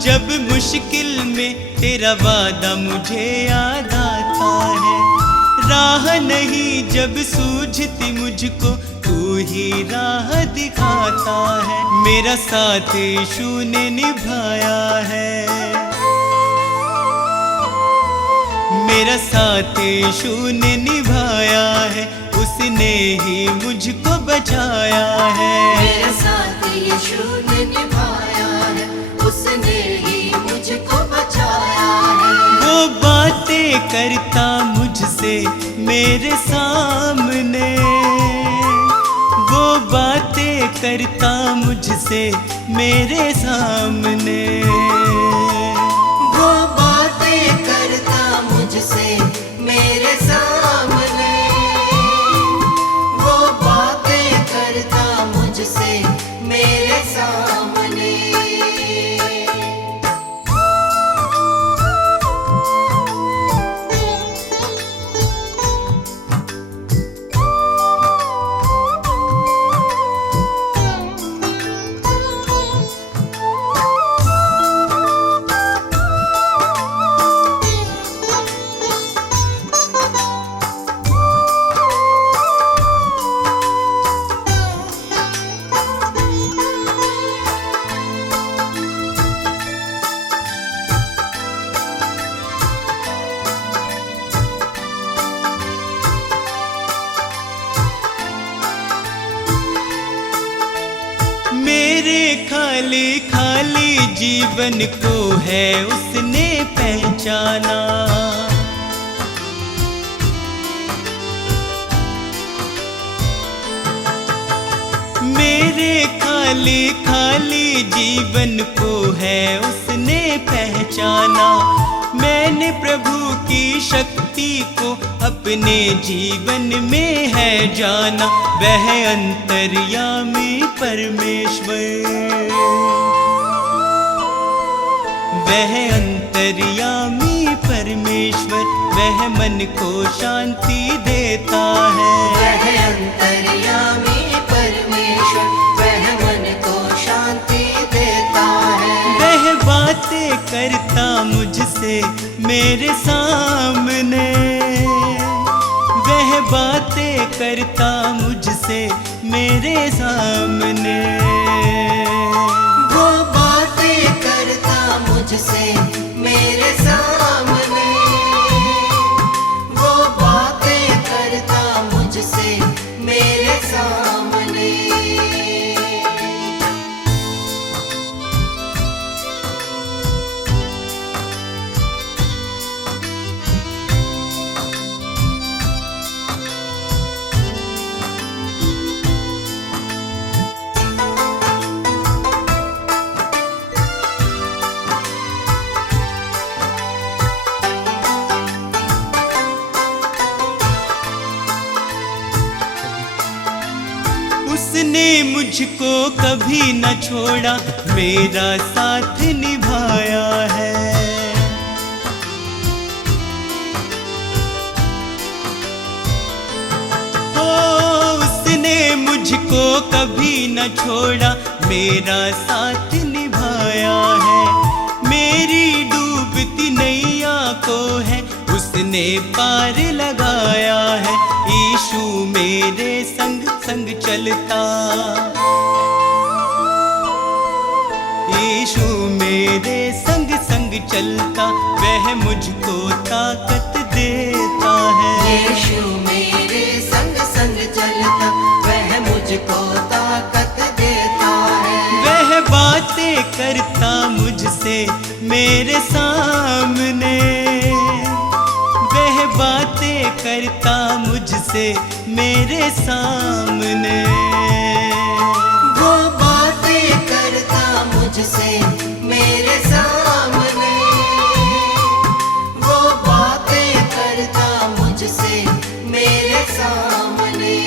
जब मुश्किल में तेरा वादा मुझे याद आता है। राह नहीं जब सूझती मुझको तू ही राह दिखाता है। मेरा साथ यीशु ने निभाया है, मेरा साथ यीशु ने निभाया है, उसने ही मुझको बचाया है। मेरा साथ यीशु ने निभाया है, उसने ही मुझको बचाया है। वो बातें करता मुझसे मेरे सामने, वो बातें करता मुझसे मेरे सामने, वो बातें करता मुझसे मेरे सामने, वो बातें करता मुझसे मेरे सामने। मेरे खाली खाली जीवन को है उसने पहचाना। मेरे खाली खाली जीवन को है उसने पहचाना। मैंने प्रभु की शक्ति को अपने जीवन में है जाना। वह अंतर्यामी परमेश्वर, वह अंतर्यामी परमेश्वर, वह मन को शांति देता है। वह अंतर्यामी परमेश्वर, वह मन को शांति देता है। वह बातें करता मुझसे मेरे सामने, वह बातें करता मुझसे मेरे सामने, वो बातें करता मुझसे मेरे सामने, वो बातें करता मुझसे मेरे सामने। उसने मुझको कभी न छोड़ा, मेरा साथ निभाया है। ओ उसने मुझको कभी न छोड़ा, मेरा साथ निभाया है। मेरी डूबती नैया को है उसने पार लगाया है। यीशु मेरे संग संग चलता, यीशु मेरे संग संग चलता, वह मुझको ताकत देता है। यीशु मेरे संग संग चलता, वह मुझको ताकत देता है। वह बातें करता मुझसे मेरे सामने, वह बातें करता मुझसे मेरे सामने, वो बातें करता मुझसे मेरे सामने, वो बातें करता मुझसे मेरे सामने।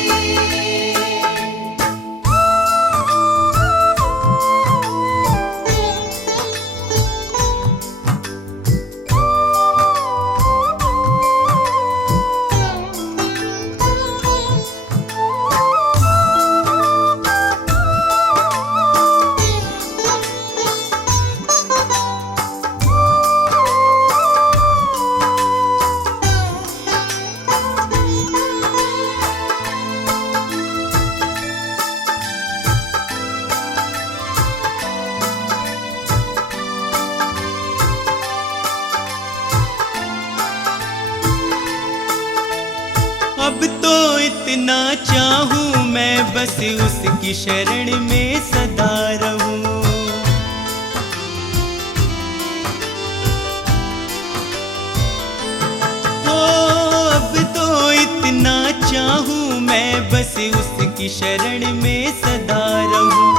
इतना चाहूं मैं बस उसकी शरण में सदा रहूं। हो अब तो इतना चाहूं मैं बस उसकी शरण में सदा रहूं।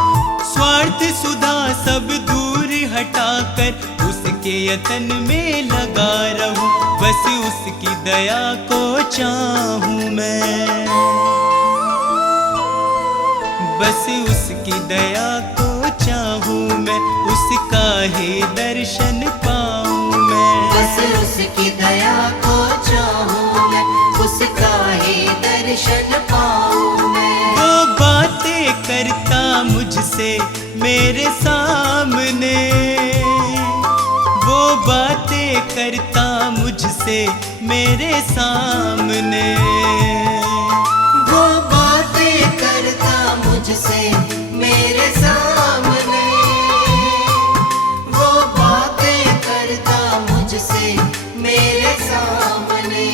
स्वार्थ सुधा सब दूर हटाकर उसके यतन में लगा रहूं। बस उसकी दया को चाहूं मैं, बस उसकी दया को चाहूं मैं, उसका ही दर्शन पाऊं मैं। बस उसकी दया को चाहूं मैं, उसका ही दर्शन पाऊं मैं। वो बातें करता मुझसे मेरे सामने, वो बातें करता मुझसे मेरे सामने। वो बातें करता मुझसे मेरे सामने, वो बातें करता मुझसे मेरे सामने।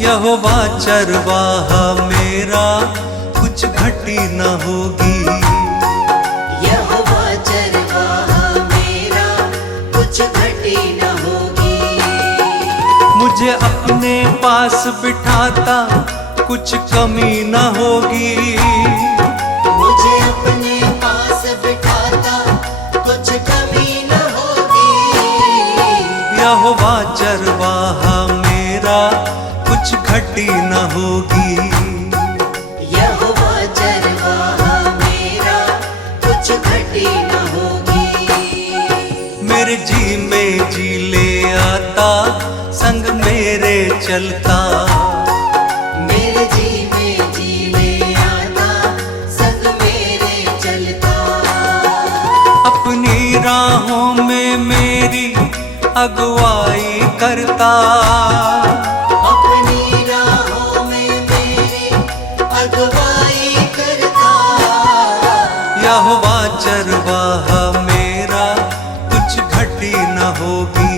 यहोवा चरवाहा मेरा, कुछ घटी न होगी। यहोवा चरवाहा मेरा, कुछ घटी न होगी। मुझे अपने पास बिठाता, कुछ कमी न होगी। मुझे अपने पास बिठाता, कुछ कमी न होगी। यहोवा चरवाहा मेरा, कुछ घटी न होगी। यहोवा चरवाहा मेरा, कुछ घटी न होगी। मेरे जी में जी ले आता, संग मेरे चलता। मेरे जी में जी ले आता, संग मेरे चलता। अपनी राहों में मेरी अगुवाई करता। अपनी राहों में मेरी अगुवाई करता। यहोवा चरवाहा मेरा, कुछ घटी न होगी।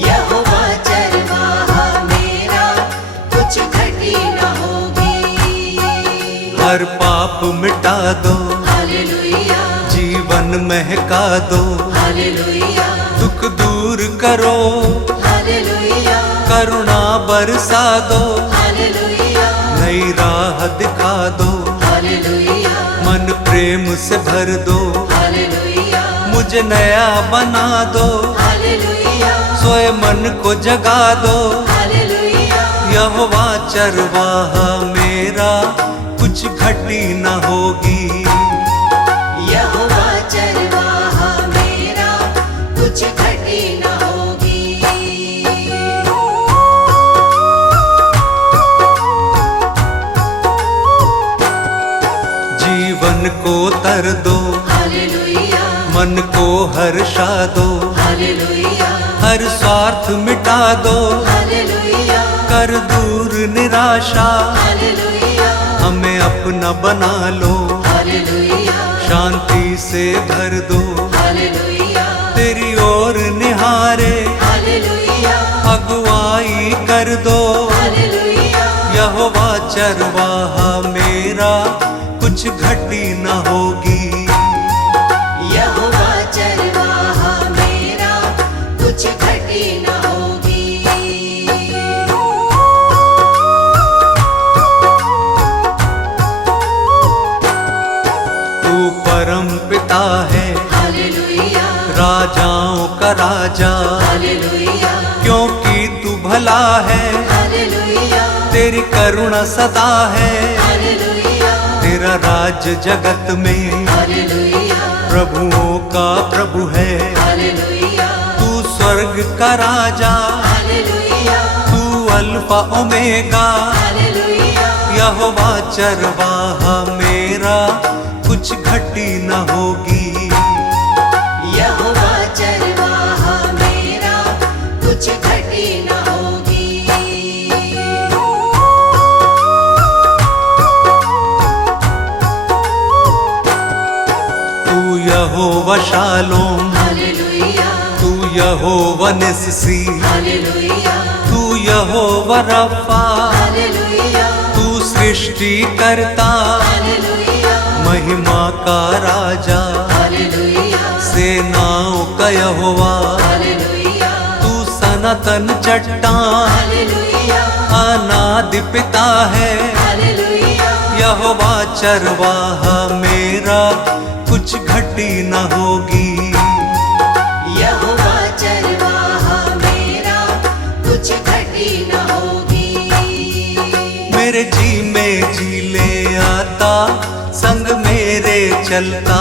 यहोवा चरवाहा मेरा, कुछ घटी न होगी। हर पाप मिटा दो, हालेलुया, जीवन महका दो। हालेलुया, दुख दूर करो, हालेलुया, करुणा बरसा दो। हालेलुया, नई राह दिखा दो, हालेलुया, मन प्रेम से भर दो। हालेलुया, मुझे नया बना दो, हालेलुया, सोए मन को जगा दो। हालेलुया। यहोवा चरवाहा मेरा, कुछ घटी न होगी। यहोवा चरवाहा मेरा, कुछ घटी न होगी। जीवन को तर दो, हालेलुया, मन को हर्षा दो। हालेलुया, हर स्वार्थ मिटा दो, हालेलुया, कर दूर निराशा। हालेलुया, हमें अपना बना लो, हालेलुया, शांति से भर दो। हालेलुया, तेरी ओर निहारे, हालेलुया, अगुवाई कर दो। हालेलुया, यहोवा चरवाहा मेरा, कुछ घटी न होगी। यहोवा चरवाहा मेरा, कुछ घटी न होगी। तू परम पिता है, हालेलुया, राजाओं का राजा। हालेलुया, क्योंकि तू भला है, हालेलुया, तेरी करुणा सदा है। हालेलुया, तेरा राज जगत में, हालेलुया, प्रभुओं का प्रभु है। हालेलुया, तू स्वर्ग का राजा, हालेलुया, तू अल्फा ओमेगा। हालेलुया, यहोवा चरवाहा मेरा, कुछ घटी न होगी। यहोवा चरवाहा मेरा, कुछ घटी न होगी। यहोवा निस्सी, हालेलुया तू यहोवा रफ़ा, हालेलुया तू सृष्टि करता, हालेलुया महिमा का राजा, हालेलुया सेनाओं का यहोवा, हालेलुया तू सनातन चट्टान, हालेलुया अनादि पिता है। हालेलुया यहोवा चरवाहा मेरा, कुछ घटी न होगी। यहोवा चरवाहा मेरा, कुछ घटी न होगी। मेरे जी में जी ले आता, संग मेरे चलता,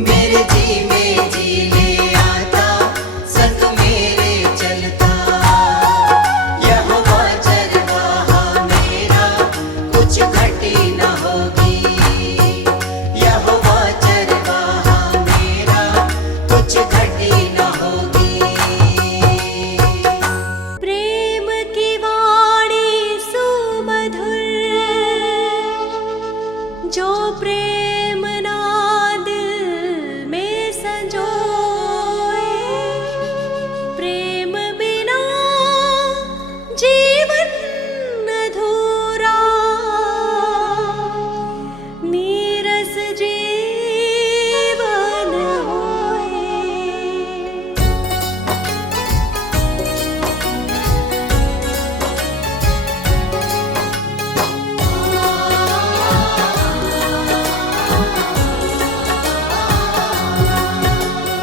मेरे जी में जी ले आता, संग मेरे चलता। यहोवा चरवाहा मेरा, कुछ घटी न होगी। यहोवा चरवाहा मेरा, कुछ घटी न होगी। प्रेम की वाणी सुमधुर, जो प्रेम ना दिल में संजोए। प्रेम बिना जीवन अधूरा, नीरस जीवन होए।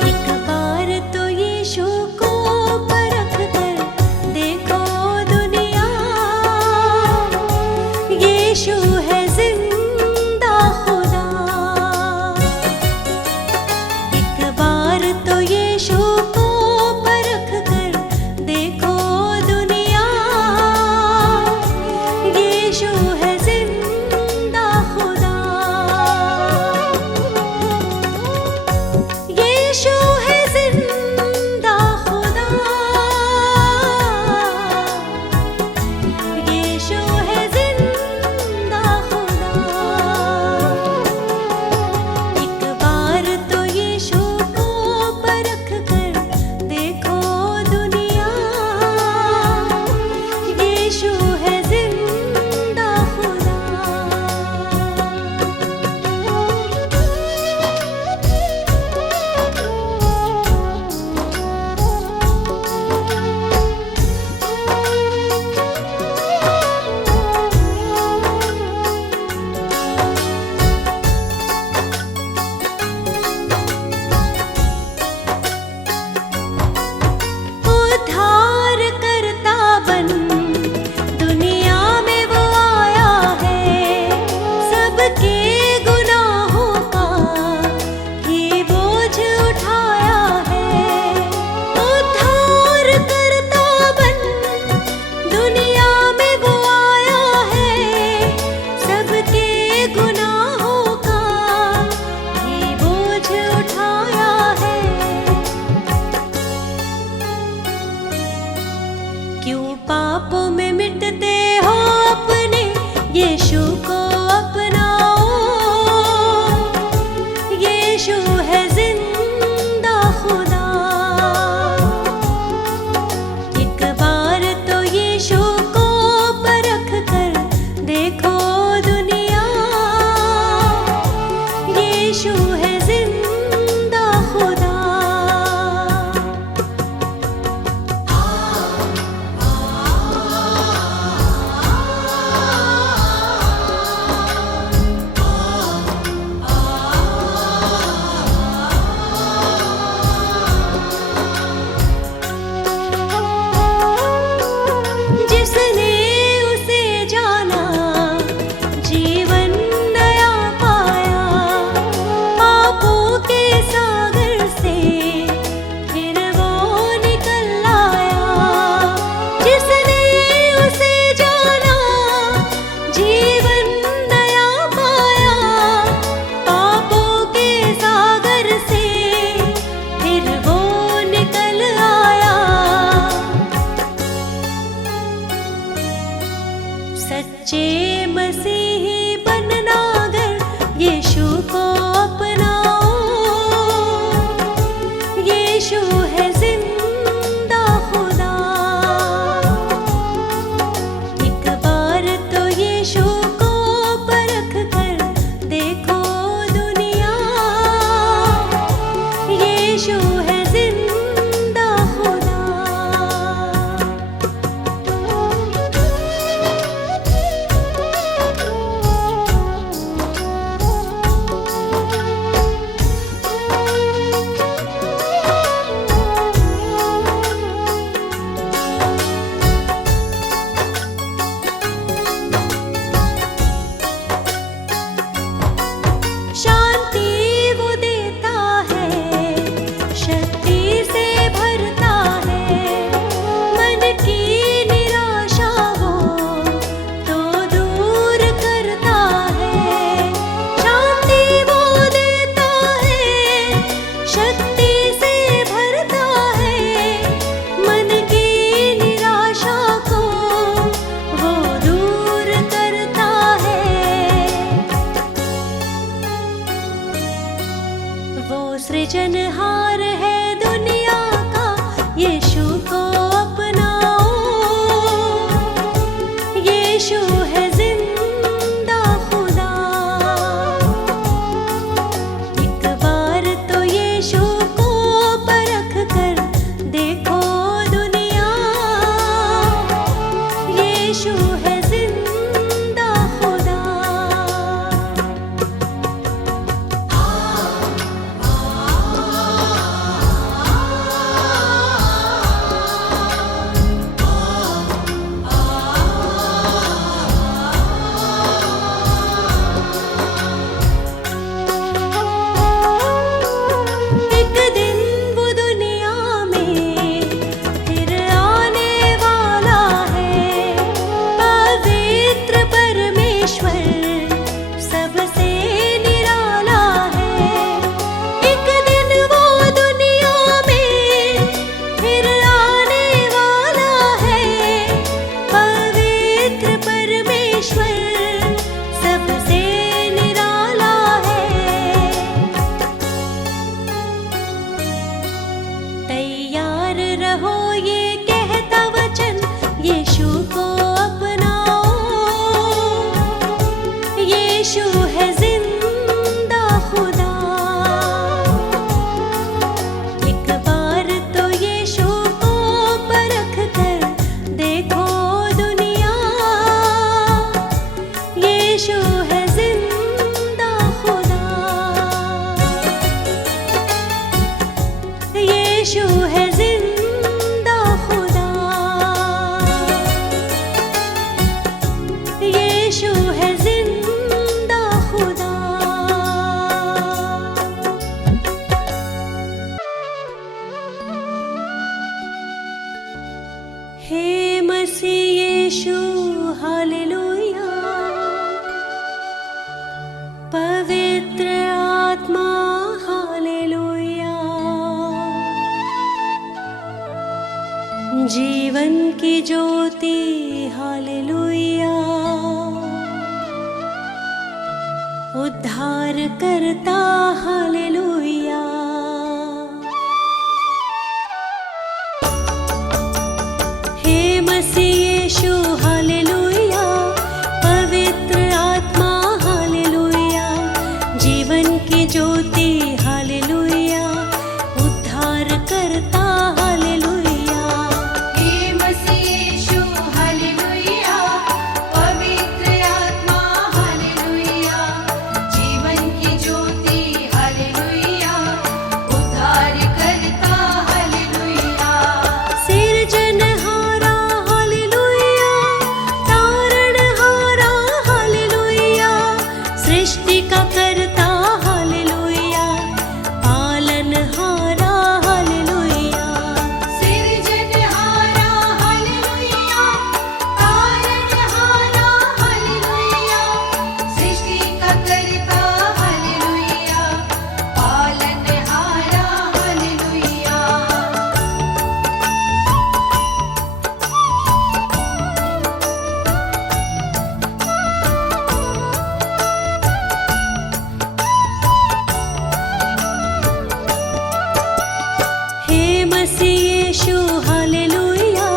एक बार तो यीशु को परख कर देखो दुनिया, यीशु है जिंदा खुदा। एक बार तो यीशु को परख कर देखो दुनिया, यीशु है जिंदा खुदा। यीशु है जिंदा खुदा, यीशु है जिंदा खुदा। एक बार तो यीशु को परख कर देखो दुनिया, यीशु है जिंदा खुदा। उद्धार करता बन दुनिया में वो आया है, सबके गुनाहों का ही बोझ उठाया है। उद्धार करता बन दुनिया में वो आया है, सबके गुनाहों का ही बोझ उठाया है। क्यों पापों में मिटते हो अपने, यीशु को अपनाओ। यीशु है जिंदा खुदा। एक बार तो यीशु को परख कर देखो दुनिया, यीशु है जिंदा खुदा। जिसने उसे जाना, जीवन नया पाया। पापों के सागर से फिर वो निकल आया। जिसने उसे जाना, जीवन नया पाया। पापों के सागर से फिर वो निकल आया। सच्चे मसीही बनना अगर यीशु को अपनाओ, यीशु है जिंदा हालेलुया। उद्धार करता हालेलुया। हे मसीह यीशु हालेलुया। पवित्र आत्मा हालेलुया। जीवन की ज्योति हालेलुया। उद्धार करता हालेलुया। हे मसीह यीशु हालेलुया। पवित्र आत्मा हालेलुया। जीवन की ज्योति हालेलुया। उद्धार करता हालेलुया। सिरजनहारा हालेलुया। तारणहारा हालेलुया। सृष्टि का करता हालेलुया। पालनहारा हालेलुया। सिरजनहारा हालेलुया। तारणहारा हालेलुया। सृष्टि का करता हालेलुया। पालनहारा हालेलुया। हे मसीह यीशु हालेलुया।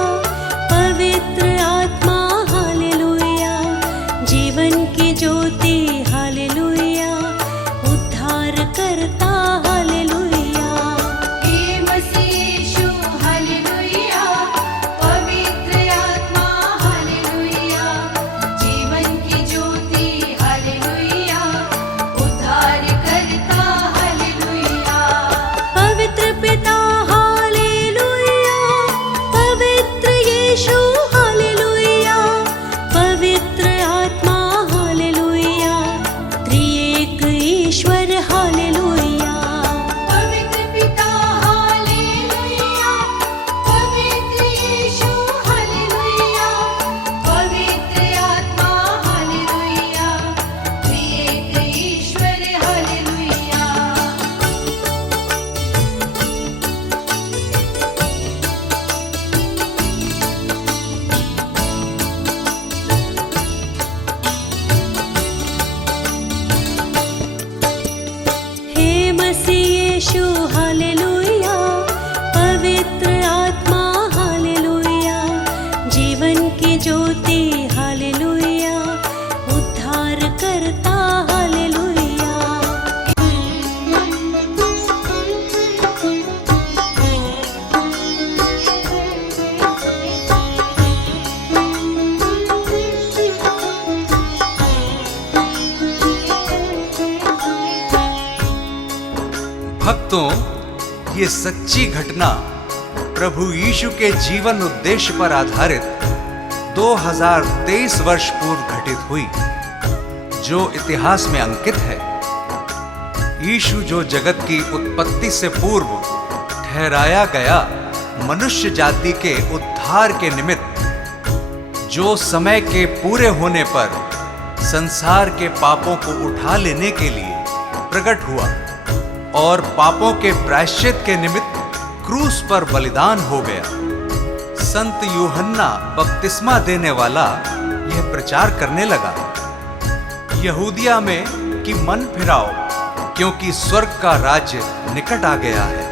पवित्र आत्मा हालेलुया। जीवन की ज्योति हालेलुया। उद्धार करता हालेलुया। हे मसीह यीशु हालेलुया। पवित्र आत्मा हालेलुया। जीवन की ज्योति हालेलुया। उद्धार करता हालेलुया। पवित्र पिता हालेलुया। पवित्र यीशु हालेलुया। पवित्र आत्मा हालेलुया। त्रिएक ईश्वर हालेलुया। पवित्र पिता हालेलुया। पवित्र यीशु हालेलुया। पवित्र आत्मा हालेलुया। त्रिएक ईश्वर हालेलुया। हे मसीह यीशु हालेलुया। पवित्र आत्मा हालेलुया। जीवन की ज्योति हालेलुया। उद्धार करता हालेलुया। भक्तों, ये सच्ची घटना प्रभु यीशु के जीवन उद्देश्य पर आधारित 2023 वर्ष पूर्व घटित हुई, जो इतिहास में अंकित है। यीशु जो जगत की उत्पत्ति से पूर्व ठहराया गया मनुष्य जाति के उद्धार के निमित्त, जो समय के पूरे होने पर संसार के पापों को उठा लेने के लिए प्रकट हुआ और पापों के प्रायश्चित के निमित्त क्रूस पर बलिदान हो गया। संत यूहन्ना बपतिस्मा देने वाला यह प्रचार करने लगा, यहूदिया में कि मन फिराओ, क्योंकि स्वर्ग का राज्य निकट आ गया है।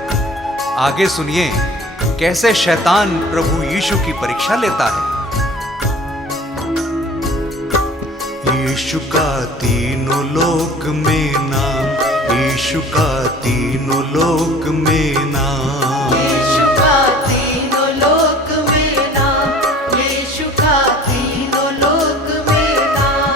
आगे सुनिए कैसे शैतान प्रभु यीशु की परीक्षा लेता है। यीशु का तीनों लोक में नाम, यीशु का तीनों लोक में नाम। यीशु का तीनों लोक में नाम। यीशु का तीनों लोक में नाम।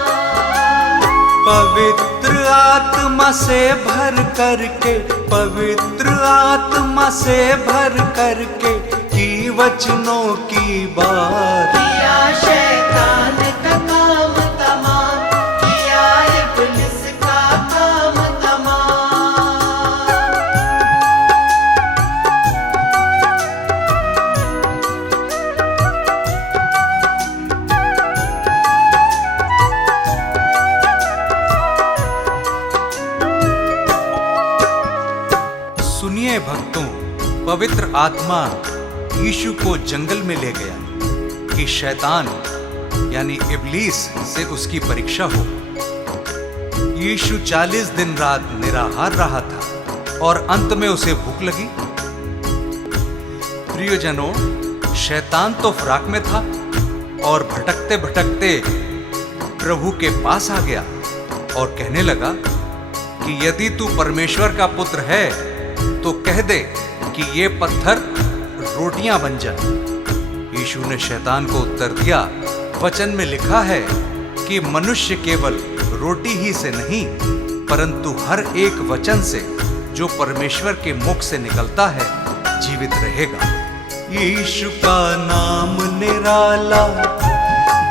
पवित्र आत्मा से भर करके, पवित्र आत्मा से भर करके की वचनों की बात। किया शैतान का काम तमाम। किया इब्लिस का काम तमाम। सुनिए भक्तों, पवित्र आत्मा यीशु को जंगल में ले गया कि शैतान यानी इब्लीस से उसकी परीक्षा हो। यीशु 40 दिन रात निराहार रहा था और अंत में उसे भूख लगी। प्रियजनों, शैतान तो फराक में था और भटकते भटकते प्रभु के पास आ गया और कहने लगा कि यदि तू परमेश्वर का पुत्र है तो कह दे कि ये पत्थर रोटियां बन जाए। यीशु ने शैतान को उत्तर दिया, वचन में लिखा है कि मनुष्य केवल रोटी ही से नहीं परंतु हर एक वचन से जो परमेश्वर के मुख से निकलता है जीवित रहेगा। यीशु का नाम निराला,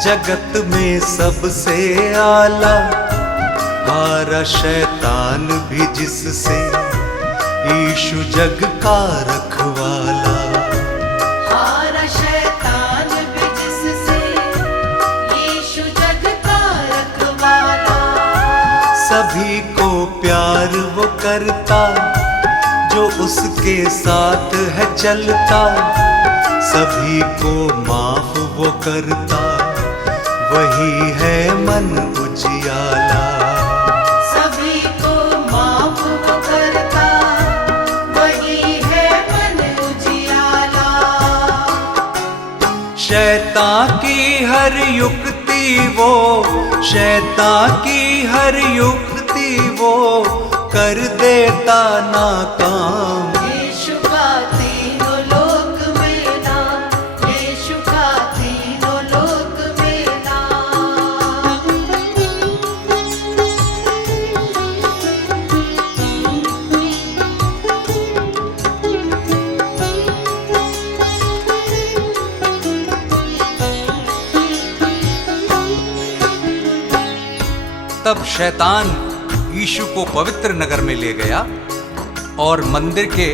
जगत में सबसे आला, हारा शैतान भी जिससे, यीशु जग का रखवाला। हारा शैतान भी जिससे, यीशु जग का रखवाला। सभी को प्यार वो करता जो उसके साथ है चलता, सभी को माफ वो करता वही है मन उजियाला। सभी को माफ वो करता वही है मन उजियाला। शैतान की हर युक्ति वो, शैतान की हर युक्ति वो कर देता नाकाम। यीशु का तीनों लोक में नाम, यीशु का तीनों लोक में नाम। तब शैतान यीशु को पवित्र नगर में ले गया और मंदिर के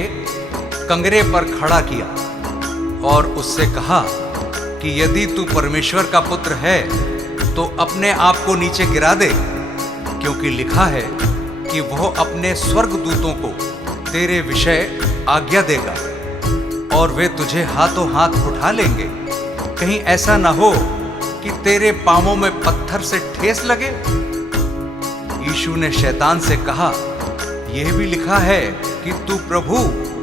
कंगरे पर खड़ा किया और उससे कहा कि यदि तू परमेश्वर का पुत्र है तो अपने आप को नीचे गिरा दे, क्योंकि लिखा है कि वह अपने स्वर्गदूतों को तेरे विषय आज्ञा देगा और वे तुझे हाथों हाथ उठा लेंगे, कहीं ऐसा ना हो कि तेरे पांवों में पत्थर से ठेस लगे। यीशु ने शैतान से कहा, यह भी लिखा है कि तू प्रभु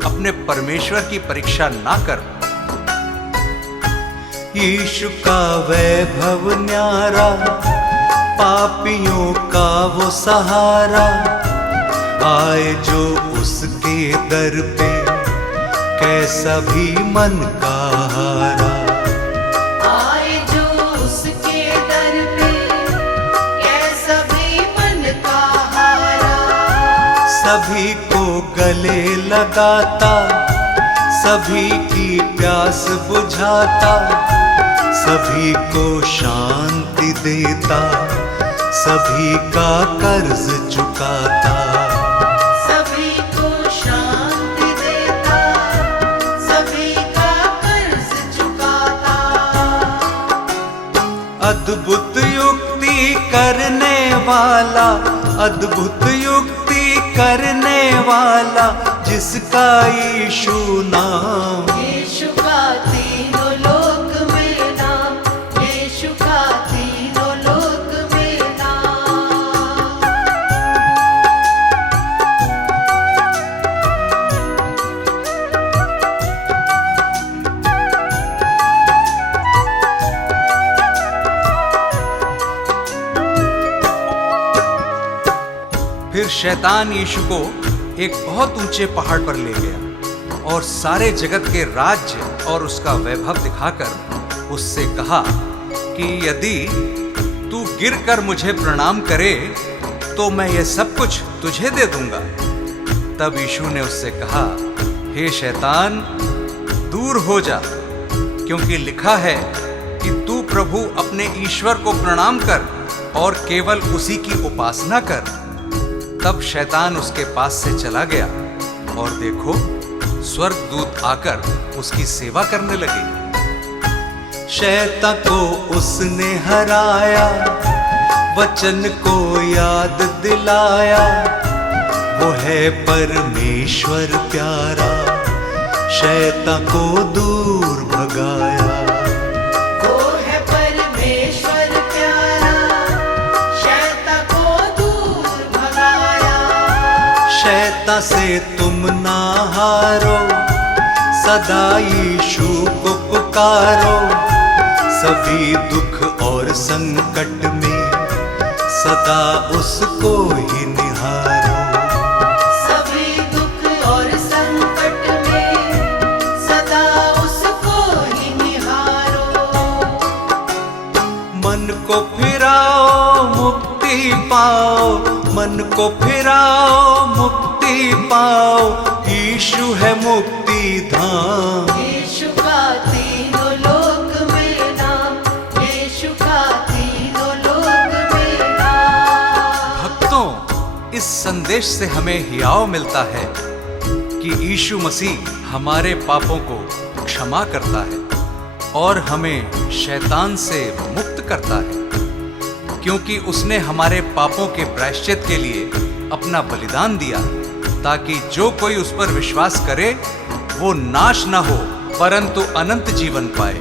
अपने परमेश्वर की परीक्षा ना कर। यीशु का वैभव न्यारा, पापियों का वो सहारा, आए जो उसके दर पे कैसा भी मन का हारा। आए जो उसके दर पे कैसा भी मन का हारा। सभी को गले लगाता, सभी की प्यास बुझाता, सभी को शांति देता, सभी का कर्ज चुकाता। सभी को शांति देता, सभी का कर्ज चुकाता। अद्भुत युक्ति करने वाला, अद्भुत युक्ति करने वाला, जिसका यीशु नाम। यीशु का तीनों लोक में नाम, यीशु का तीनों लोक में नाम। फिर शैतान यीशु को एक बहुत ऊंचे पहाड़ पर ले गया और सारे जगत के राज्य और उसका वैभव दिखाकर उससे कहा कि यदि तू गिरकर मुझे प्रणाम करे तो मैं ये सब कुछ तुझे दे दूंगा। तब यीशु ने उससे कहा, हे शैतान, दूर हो जा, क्योंकि लिखा है कि तू प्रभु अपने ईश्वर को प्रणाम कर और केवल उसी की उपासना कर। तब शैतान उसके पास से चला गया और देखो, स्वर्गदूत आकर उसकी सेवा करने लगे। शैतान को उसने हराया, वचन को याद दिलाया, वो है परमेश्वर प्यारा, शैतान को दूर भगाया। वो है परमेश्वर शैतान से तुम ना हारो, सदा यीशु को पुकारो। सभी दुख और संकट में सदा उसको ही निहारो। सभी दुख और संकट में सदा उसको ही निहारो। मन को फिराओ मुक्ति पाओ, मन को फिराओ मुक्ति पाओ। यीशु है मुक्ति धाम। यीशु का तीनों लोक में नाम, यीशु का तीनों लोक में नाम। भक्तों, इस संदेश से हमें हियाव मिलता है कि यीशु मसीह हमारे पापों को क्षमा करता है और हमें शैतान से मुक्त करता है, क्योंकि उसने हमारे पापों के प्रायश्चित के लिए अपना बलिदान दिया, ताकि जो कोई उस पर विश्वास करे वो नाश न हो परंतु अनंत जीवन पाए।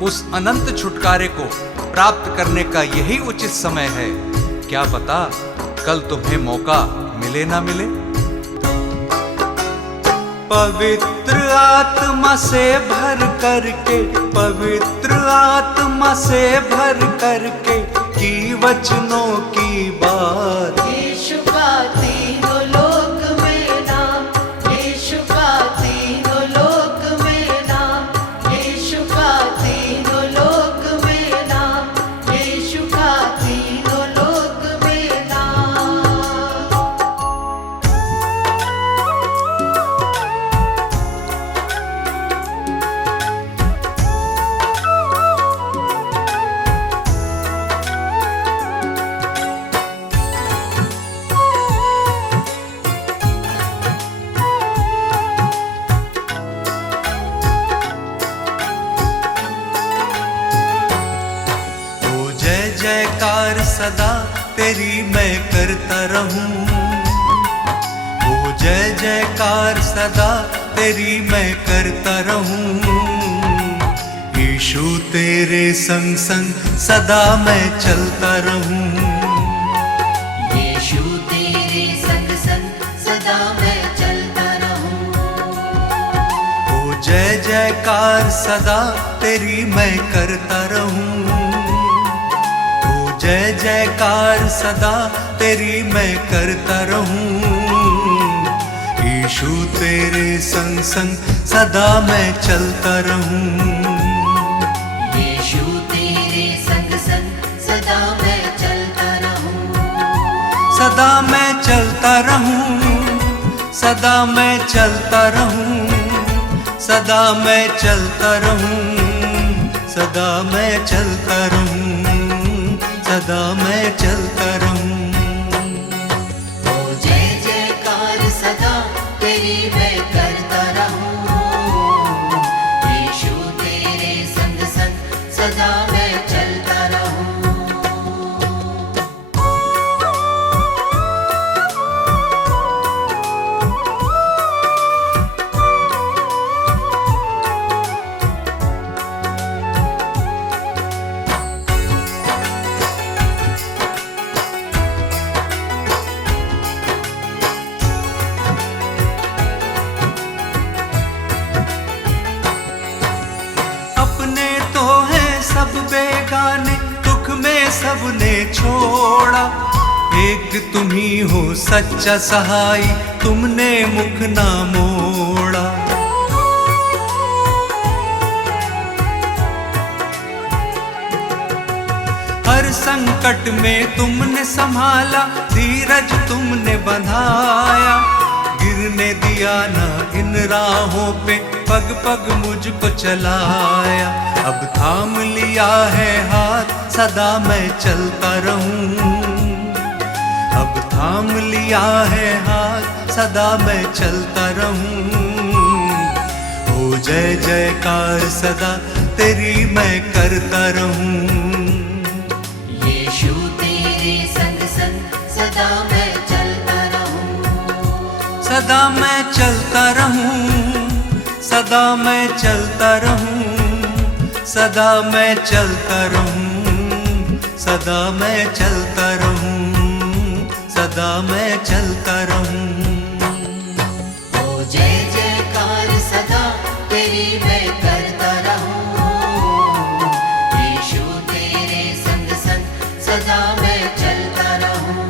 उस अनंत छुटकारे को प्राप्त करने का यही उचित समय है। क्या पता कल तुम्हें मौका मिले ना मिले। पवित्र आत्मा से भर करके, पवित्र आत्मा से भर करके की वचनों की बात। यीशु का तीनों लोक में नाम, यीशु का तीनों लोक में नाम, यीशु का तीनों लोक में नाम, यीशु का तीनों लोक में नाम। जयकार सदा तेरी मैं करता रहूं। ओ जय जयकार सदा तेरी मैं करता रहूं। यीशु तेरे संग संग सदा मैं चलता रहूं। यीशु तेरे संग संग सदा मैं चलता रहूं। ओ जय जयकार सदा तेरी मैं करता रहूं। जय जयकार सदा तेरी मैं करता रहूं। यीशु तेरे संग संग सदा मैं चलता रहूं। यीशु तेरे संग संग सदा मैं चलता रहूं। सदा मैं चलता रहूं, सदा मैं चलता रहूं, सदा मैं चलता रहूं, सदा मैं चलता रहूं, सदा मैं चलता रहूं। ओ जय जयकार सदा तेरी मैं करता रहूं। यीशु तेरे संग संग सदा मैं चलता रहूं। सब बेगाने दुख में सबने छोड़ा। एक तुम ही हो सच्चा सहाय, तुमने मुख ना मोड़ा। हर संकट में तुमने संभाला, धीरज तुमने बंधाया। गिरने दिया ना इन राहों पे, पग पग मुझको चलाया। अब थाम लिया है हाथ, सदा मैं चलता रहूं। अब थाम लिया है हाथ, सदा मैं चलता रहूं। ओ जय जयकार सदा तेरी मैं करता रहूं। यीशु तेरे संग संग सदा मैं चलता रहूं। सदा मैं चलता रहूं, सदा मैं चलता रहूं, सदा मैं चलता रहूं, सदा मैं चलता रहूं, सदा मैं चलता रहूं। सदा मैं चलता रहूं।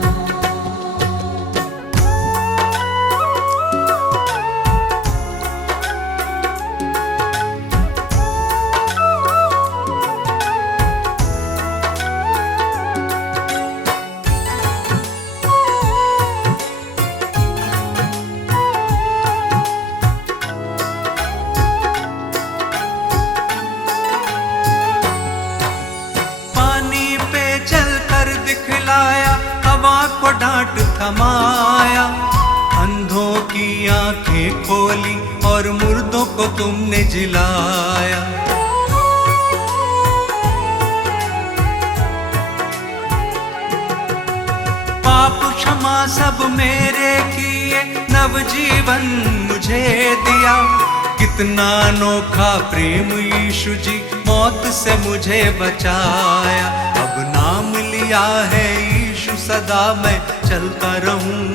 हवा को डांट थमाया, अंधों की आंखें खोली और मुर्दों को तुमने जिलाया। पाप क्षमा सब मेरे किए, नवजीवन मुझे दिया। कितना अनोखा प्रेम यीशु जी, मौत से मुझे बचाया। अब नाम लिया है यीशु, सदा मैं चलता रहूं।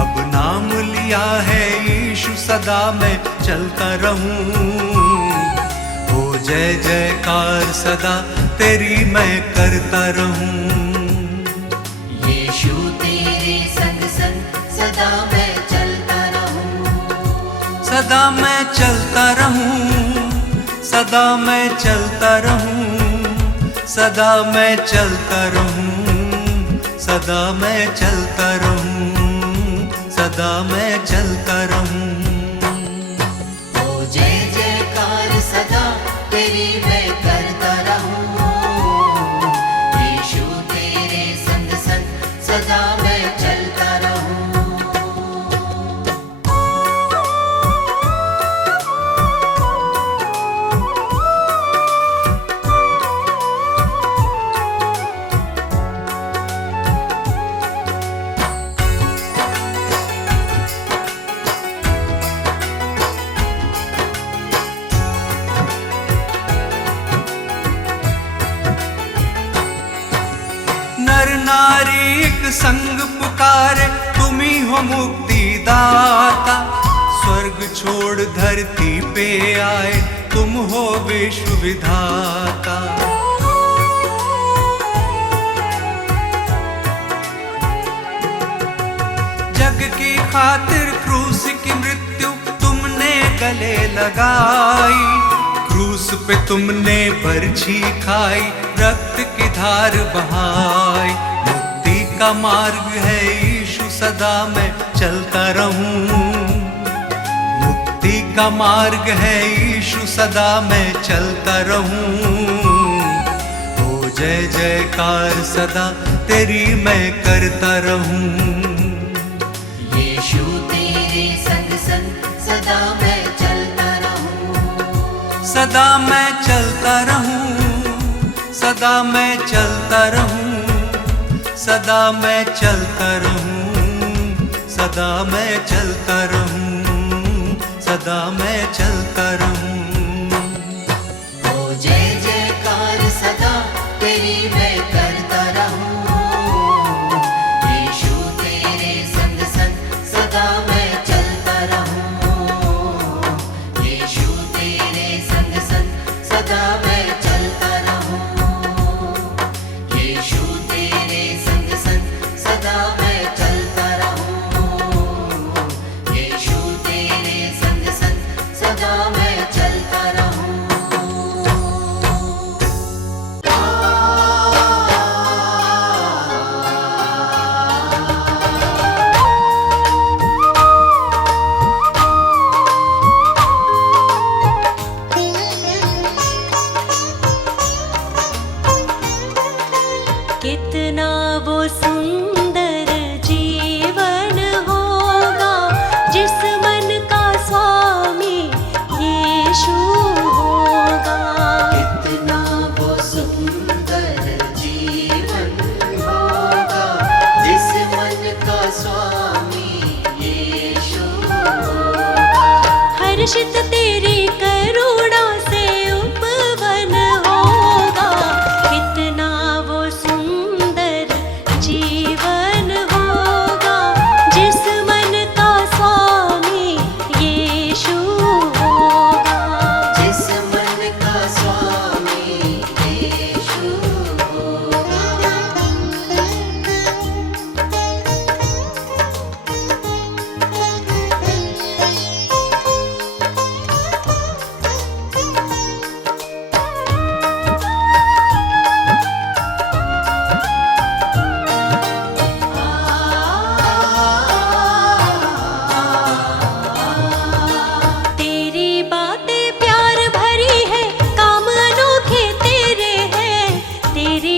अब नाम लिया है यीशु, सदा मैं चलता रहूं। ओ जय जयकार सदा तेरी मैं करता रहूं। यीशु तेरे संग संग सदा मैं चलता रहूं। सदा मैं चलता रहूं, सदा मैं चलता रहूं, सदा मैं चलता रहूं, सदा मैं चलता रहूं, सदा मैं चलता रहूं। ओ जय जयकार सदा तेरी मैं करता रहूं। यीशु तेरे संग संग सदा मैं चलता रहूं। नर नारी एक संग पुकारे, तुम ही हो मुक्ति दाता। स्वर्ग छोड़ धरती पे आए, तुम हो विश्व विधाता। जग की खातिर क्रूस की मृत्यु तुमने गले लगाई। क्रूस पे तुमने बरछी खाई, रक्त की धार बहाई। मुक्ति का मार्ग है यीशु, सदा मैं चलता रहूं। मुक्ति का मार्ग है यीशु, सदा मैं चलता रहूं। ओ जय जयकार सदा तेरी मैं करता रहूं। यीशु तेरे संग संग सदा मैं चलता रहूं। सदा मैं चलता रहूं, सदा मैं चलता रहूं, सदा मैं चलता रहूं, सदा मैं चलता रहूं, सदा मैं चलता रहूं। ओ जय जयकार सदा तेरी मैं करता रहूं। यीशु तेरे संग संग सदा मैं चलता रहूं। यीशु तेरे संग संग सदा मैं चलता रहूं। यीशु तेरे संग संग सदा मैं चलता रहूं। यीशु तेरे संग संग सदा मैं चलता रहूं।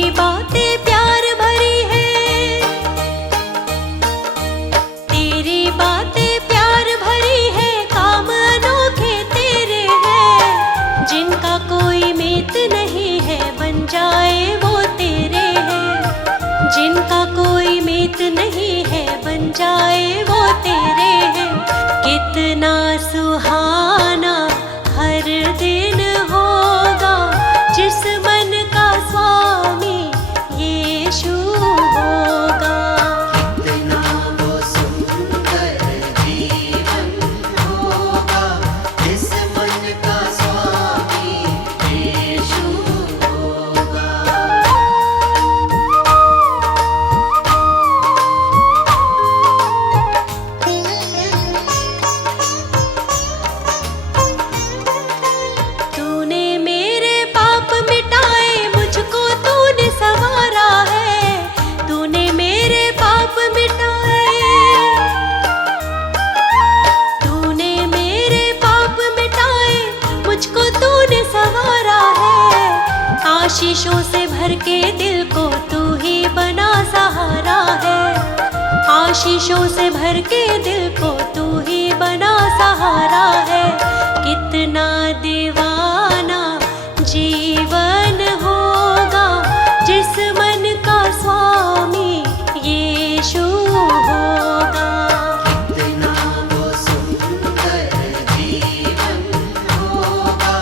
तेरी बातें प्यार भरी है, तेरी बातें प्यार भरी है, काम अनोखे तेरे हैं। जिनका कोई मीत नहीं है बन जाए वो तेरे हैं, जिनका कोई मीत नहीं है बन जाए वो तेरे हैं। कितना सुहाना हर दिन होगा जिस मन का स्वामी यीशु होगा। कितना वो सुंदर जीवन होगा जिस मन का स्वामी यीशु होगा। तूने मेरे पाप मिटाए, मुझको तूने संवारा है, तूने मेरे पाप मिटाए, तूने मेरे पाप मिटाए, मुझको तूने संवारा है। आशीषों से भर के दिल को तू ही बना सहारा है, आशीषों से भर के दिल को तू ही बना सहारा है। कितना दीवाना जीवन होगा जिस मन का स्वामी यीशु होगा। कितना वो सुंदर जीवन होगा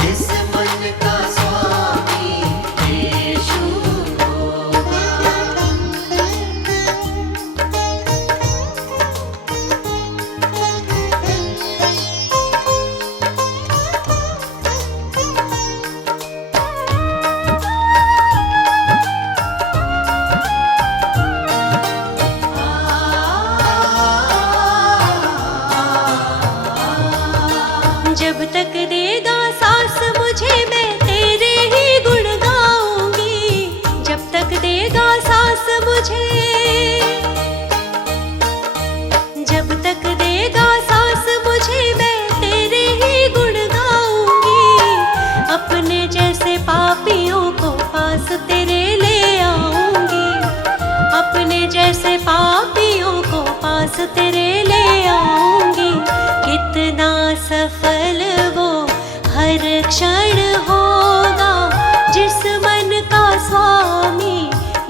जिस मन का स्वामी यीशु होगा। जब तक देगा सांस मुझे मैं तेरे ही गुण गाऊंगी, जब तक देगा सांस मुझे, जब तक देगा सांस मुझे मैं तेरे ही गुण गाऊंगी। अपने जैसे पापियों को पास तेरे ले आऊंगी, अपने जैसे पापियों को पास तेरे ले आऊंगी। कितना सफल वो हर क्षण होगा जिस मन का स्वामी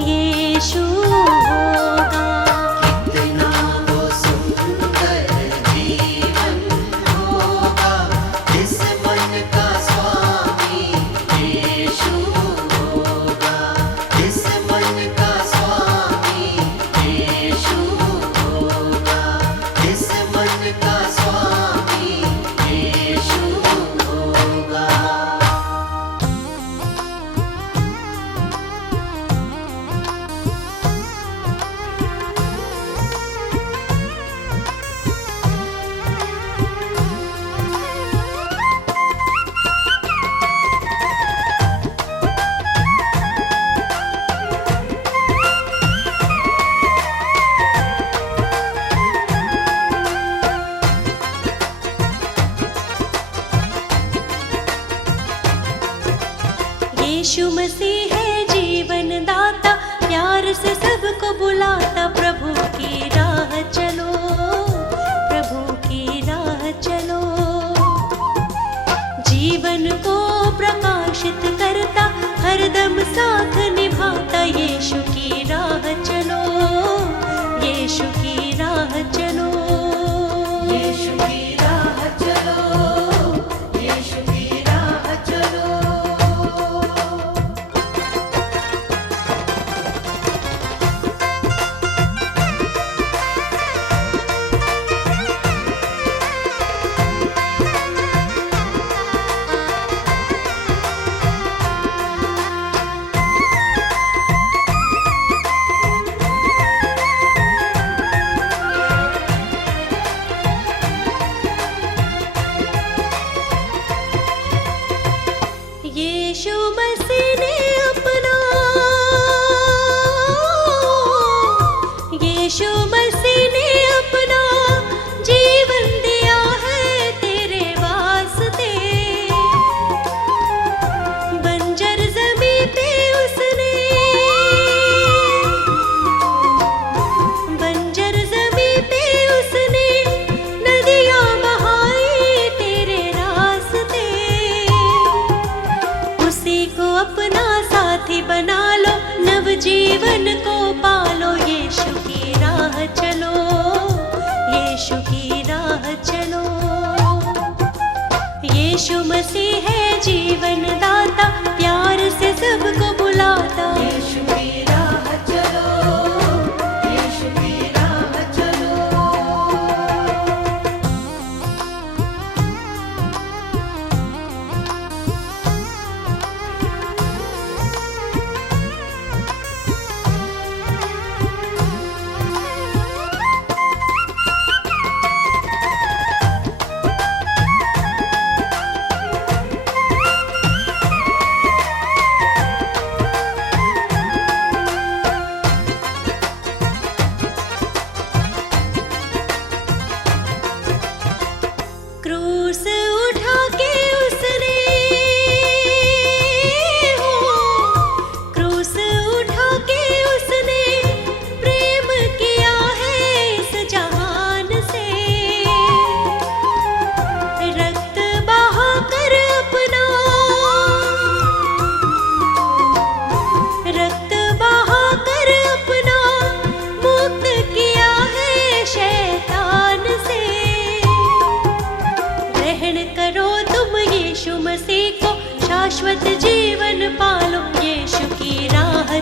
यीशु होगा। कितना वो सुंदर जीवन होगा जिस मन का स्वामी यीशु होगा, जिस मन का स्वामी यीशु होगा,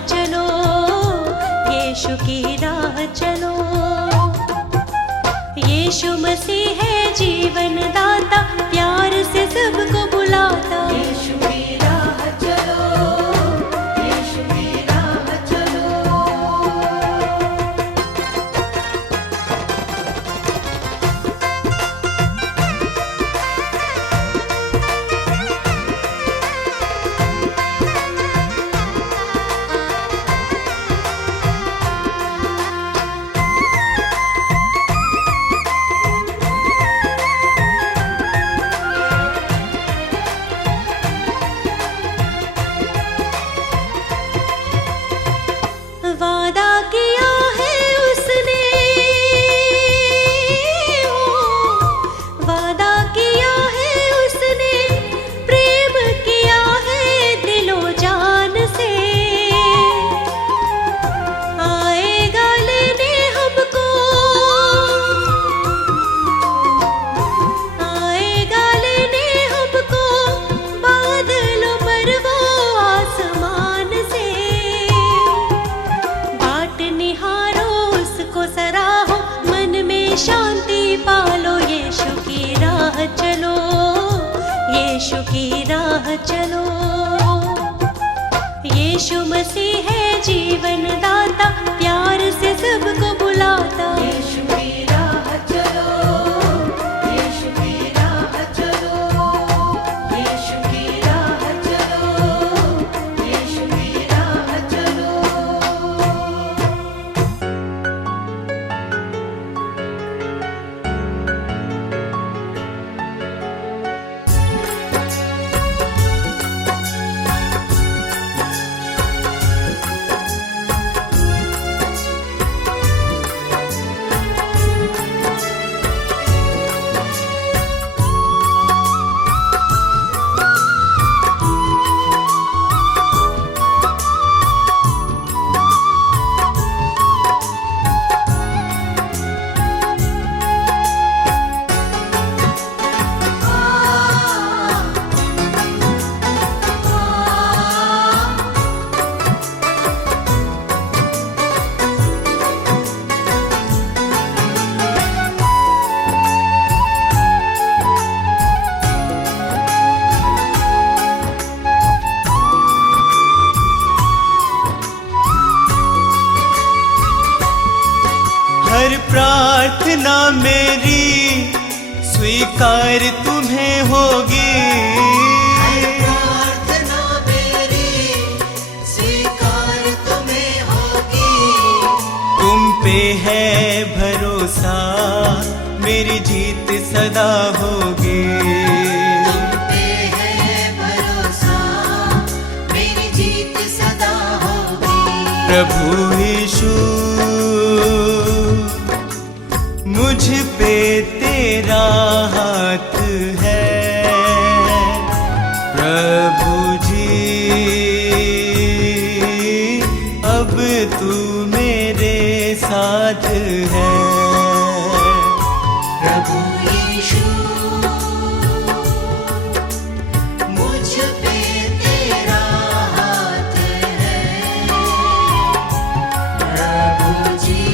चलो, यीशु की राह चलो। यीशु मसीह है जीवन दाता, प्यार से सबको बुलाता। यीशु की राह चलो, यीशु की राह चलो। वादा किया है उसने, वादा किया है उसने, प्रेम किया है दिलो जान से। आएगा लेने हमको, आएगा लेने हमको, बादलों पर वो आसमान से। बाट निहारो उसको सराहो, मन में शांति पालो। यीशु की राह चलो, यीशु की राह चलो। यीशु मसीह है जीवन दाता, प्यार से सबको बुलाता। यीशु की राह चलो, यीशु की राह चलो। यीशु की राह चलो, यीशु की राह चलो। हर प्रार्थना मेरी स्वीकार तुम्हें होगी। प्रार्थना मेरी स्वीकार तुम्हें होगी। तुम पे है भरोसा, मेरी जीत सदा होगी। तुम पे है भरोसा, मेरी जीत सदा होगी। प्रभु यीशु मुझ पे तेरा हाथ है। प्रभु जी अब तू मेरे साथ है। प्रभु यीशु मुझ पे तेरा हाथ है। प्रभु जी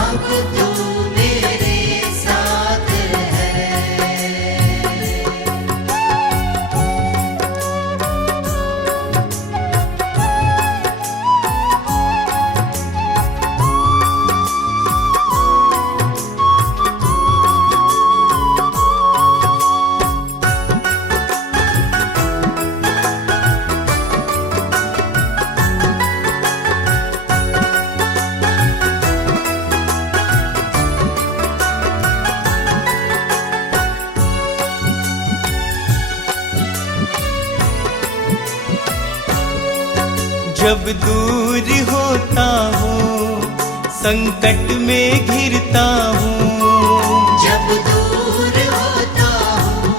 अब तू मेरे साथ है। जब दूर होता हूँ, संकट में घिरता हूँ। जब दूर होता हूँ,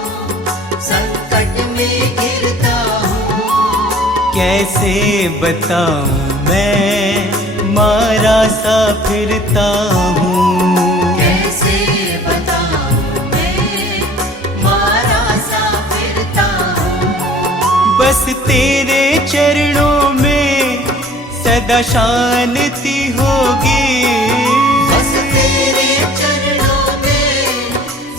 संकट में घिरता हूँ। कैसे बताऊँ मैं मारा सा फिरता हूँ। कैसे बताऊँ मैं मारा सा फिरता हूँ। बस तेरे चरणों में सदा शांति होगी। बस तेरे चरणों में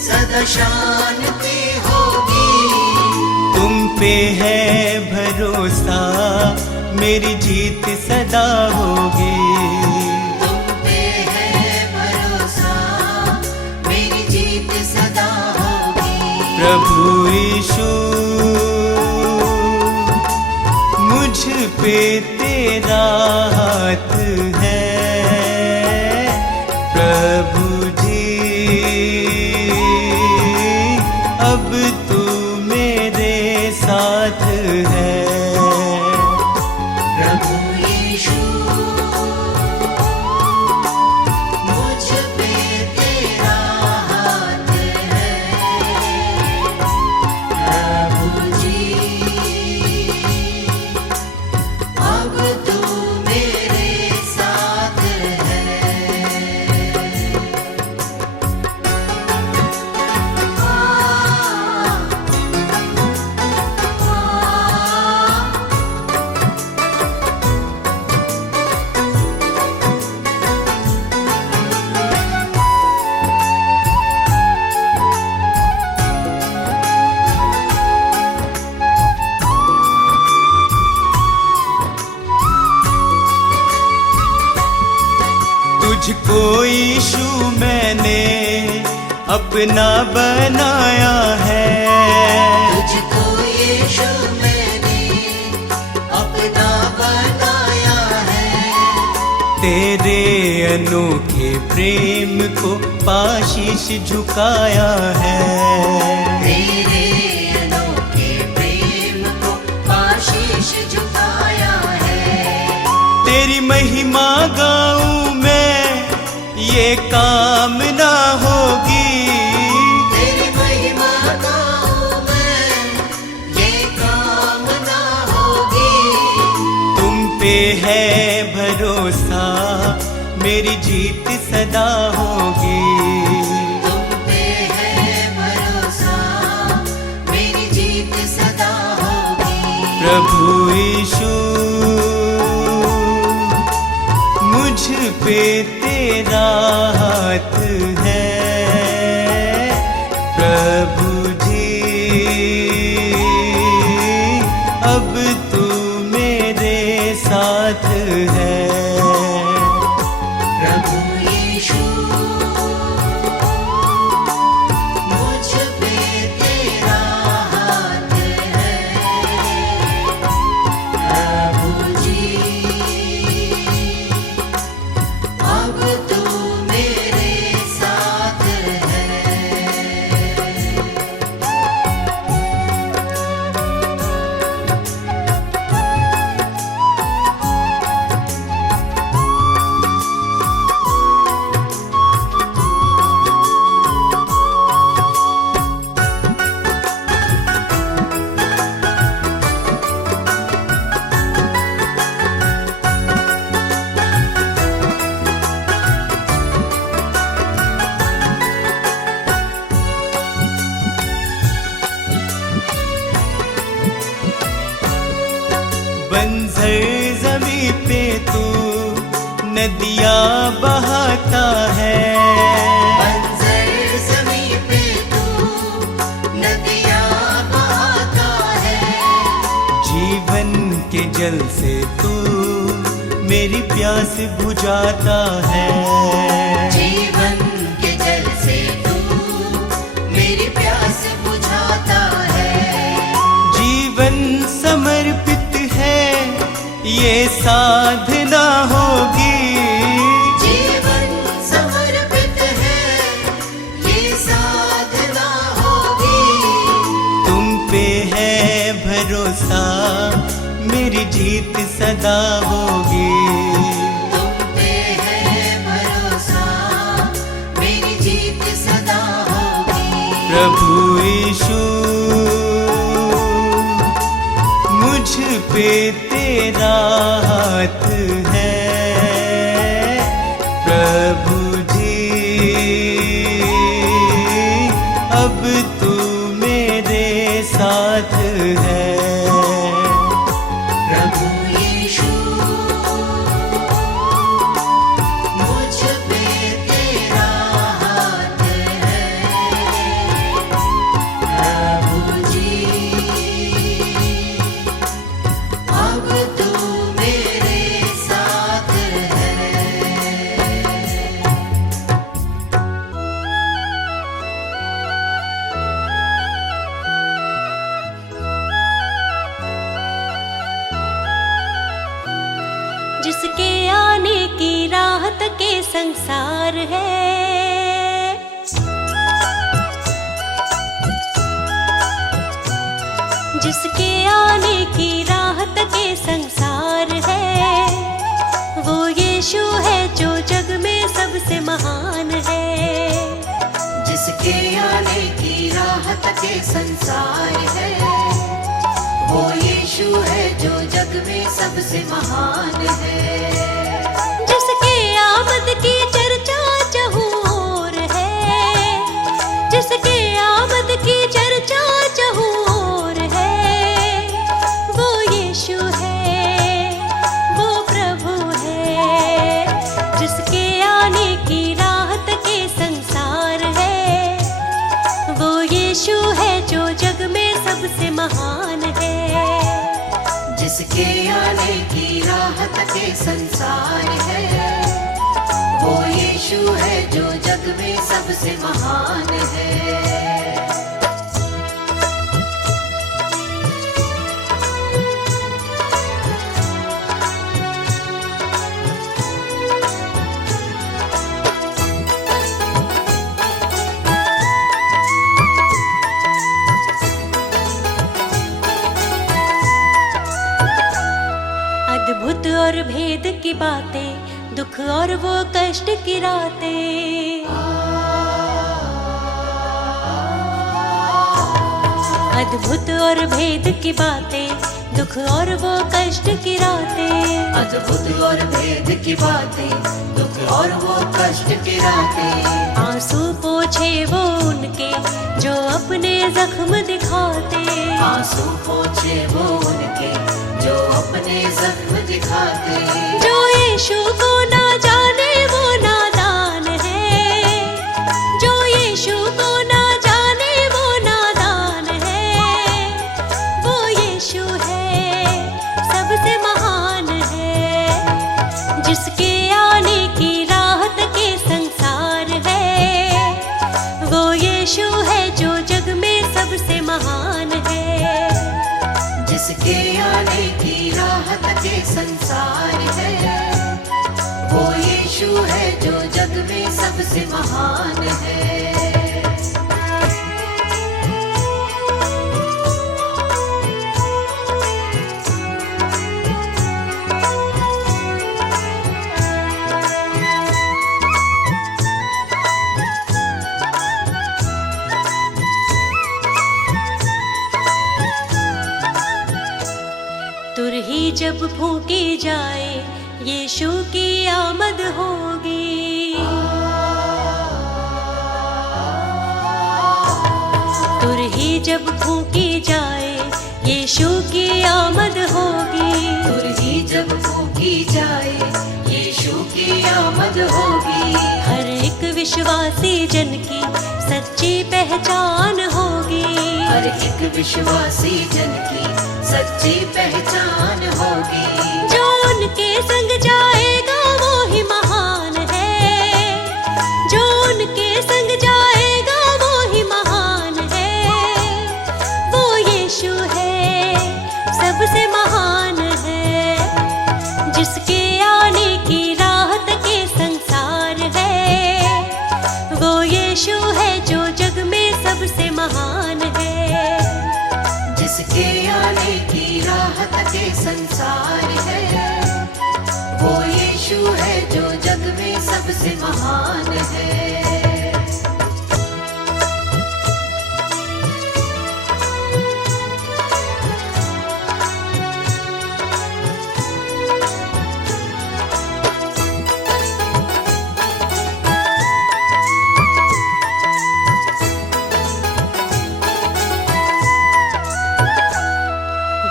सदा शांति होगी। तुम पे है भरोसा मेरी जीत सदा होगी। तुम पे है भरोसा मेरी जीत सदा होगी। प्रभु यीशु मुझ पे तेरा हाथ है। प्रभु जी अब तू मेरे साथ है। प्रभु यीशु मुझ पे तेरा हाथ है। प्रभु जी अब तू मेरे साथ है। तुझको यीशु मैंने अपना बनाया है। तुझको यीशु मैंने अपना बनाया है। तेरे अनोखे प्रेम को पाशीश झुकाया है। तेरे अनोखे प्रेम को पाशीश झुकाया है। तेरी महिमा गाऊं मैं ये कामना होगी। तेरी महिमा गाऊं मैं ये कामना होगी। तुम पे है भरोसा मेरी जीत सदा होगी। तुम पे है भरोसा मेरी जीत सदा होगी। प्रभु यीशु मुझ पे तेरा हाथ है। प्रभु जी अब तू मेरे साथ है। प्रभु यीशु मुझ पे तेरा हाथ है। प्रभु जी अब तू मेरे साथ है। बंजर जमी पे तू नदियाँ बहाता है। बंजर ज़मीं पे तू नदियाँ बहाता है। जीवन के जल से तू मेरी प्यास बुझाता है। जीवन के जल से तू मेरी प्यास बुझाता है। जीवन समर्पित है ये साधना होगी। जीवन समर्पित है ये साधना होगी। तुम पे है भरोसा मेरी जीत सदा होगी। तुम पे है भरोसा मेरी जीत सदा होगी। प्रभु यीशु मुझ पे तेरा हाथ है। प्रभु जी अब तू मेरे साथ है। की राहत के संसार है। जिसके आने की राहत के संसार है, वो यीशु है जो जग में सबसे महान है। जिसके आने की राहत के संसार है, वो यीशु है जो जग में सबसे महान है। जिसके आमद की चर्चा चहु ओर है, जिसके आमद की चर्चा चहु ओर है, वो यीशु है, वो प्रभु है। जिसके आने की राहत के संसार है, वो यीशु है जो जग में सबसे महान है। जिसके आने की राहत के संसार है, वो यीशु है जो जग में सबसे महान है। अद्भुत और भेद की बातें, दुख और वो कष्ट की रातें। अद्भुत और भेद की बातें, दुख और वो कष्ट की रातें। अद्भुत और भेद की बातें, दुख और वो कष्ट की रातें। आंसू पोछे वो उनके जो अपने जख्म दिखाते। आंसू पोछे वो उनके जो अपने जख्म दिखाते। जो यीशु को ना जाने वो नादान है, जो यीशु को ना जाने वो नादान है। वो यीशु है, सबसे महान है। जिसके आने की राहत के संसार है, वो यीशु है जो जग में सबसे महान है। जिसके आने की राहत के संसार है, वो यीशु है जो जग में सबसे महान है। तुरही जब फूंकी जाए, यीशु की आमद होगी। तुरही जब फूंकी जाए, यीशु की आमद होगी। तुरही जब फूंकी जाए, यीशु की आमद होगी। हर एक विश्वासी जन की सच्ची पहचान होगी। हर एक विश्वासी जन की सच्ची पहचान होगी। जो उनके संग जाएगा वो ही महान है, जो उनके संग जाएगा वो ही महान है। वो यीशु है, सबसे महान है। जिसके आने की राहत के संसार है, वो यीशु है जो जग में सबसे महान है। जिसके आने की राहत के संसार है, वो यीशु है जो जग में सबसे महान है।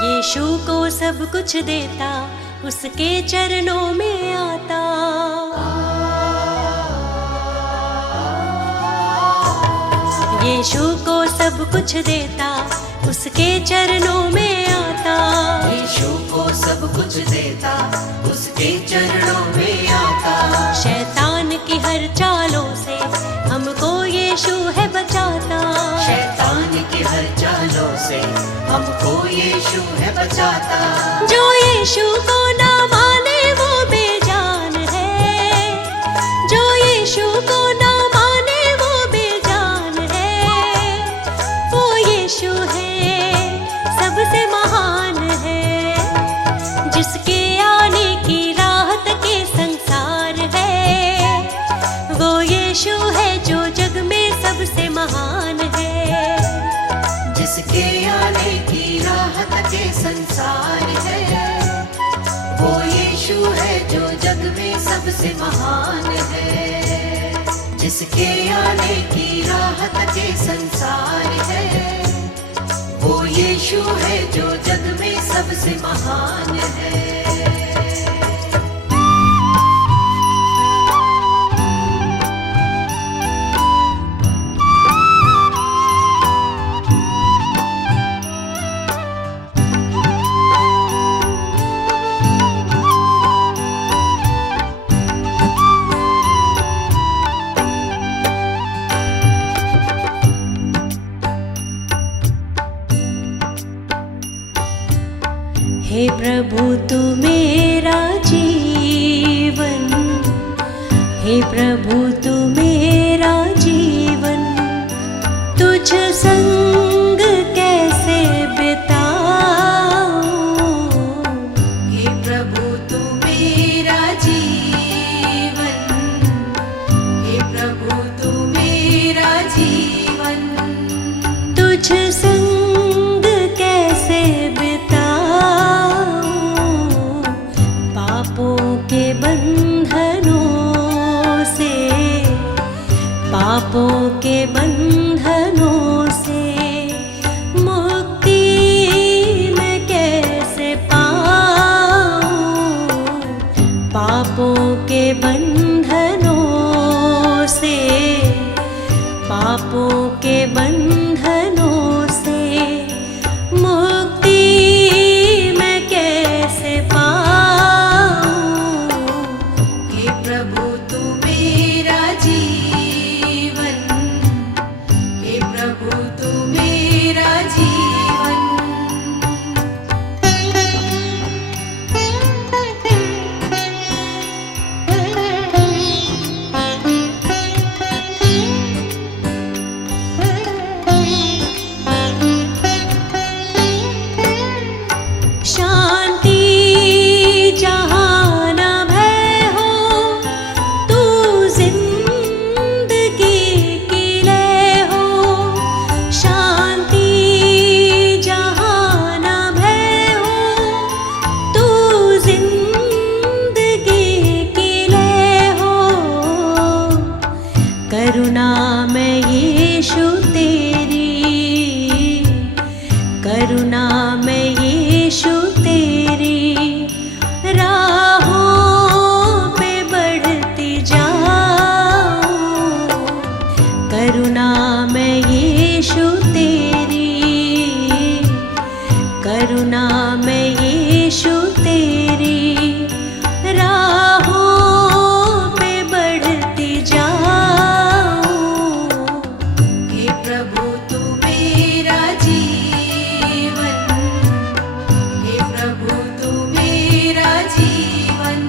यीशु को सब कुछ देता, उसके चरणों में आता। यीशु को सब कुछ देता, उसके चरणों में आता। यीशु को सब कुछ देता, उसके चरणों में आता। शैतान की हर चालों से हमको यीशु है बचाता। शैतान की हर चालों से हमको यीशु है बचाता। जो यीशु को ना माने वो बेजान है, जो जग में सबसे महान है, जिसके आने की राह तक ये संसार है, वो यीशु है जो जग में सबसे महान है। हे प्रभु तू मेरा जीवन, हे प्रभु तू मेरा जीवन, तुझ संग कैसे बिताऊं। हे प्रभु तू मेरा जीवन, हे प्रभु तू मेरा जीवन, तुझ संग कैसे बिताऊं। पापों के बंधनों से, पापों के बंधनों से मुक्ति मैं कैसे पाऊं। पापों के बंधनों से, पापों के बंधनों से मुक्ति मैं कैसे पाऊं। हे प्रभु तू मेरा जीवन, हे प्रभु तू मेरा जीवन। शांति जहाँ न भय हो, तू जिंदगी की लय हो। शांति जहाँ न भय हो, तू जिंदगी की लय हो। करुणा में यीशु तेरी, करुणा में यीशु तेरी राहों पे बढ़ती जाऊं। करुणा में यीशु तेरी, करुणा में यीशु तेरी राहों पे बढ़ती जाऊं। हे प्रभु तू मेरा जीवन, हे प्रभु तू मेरा जीवन।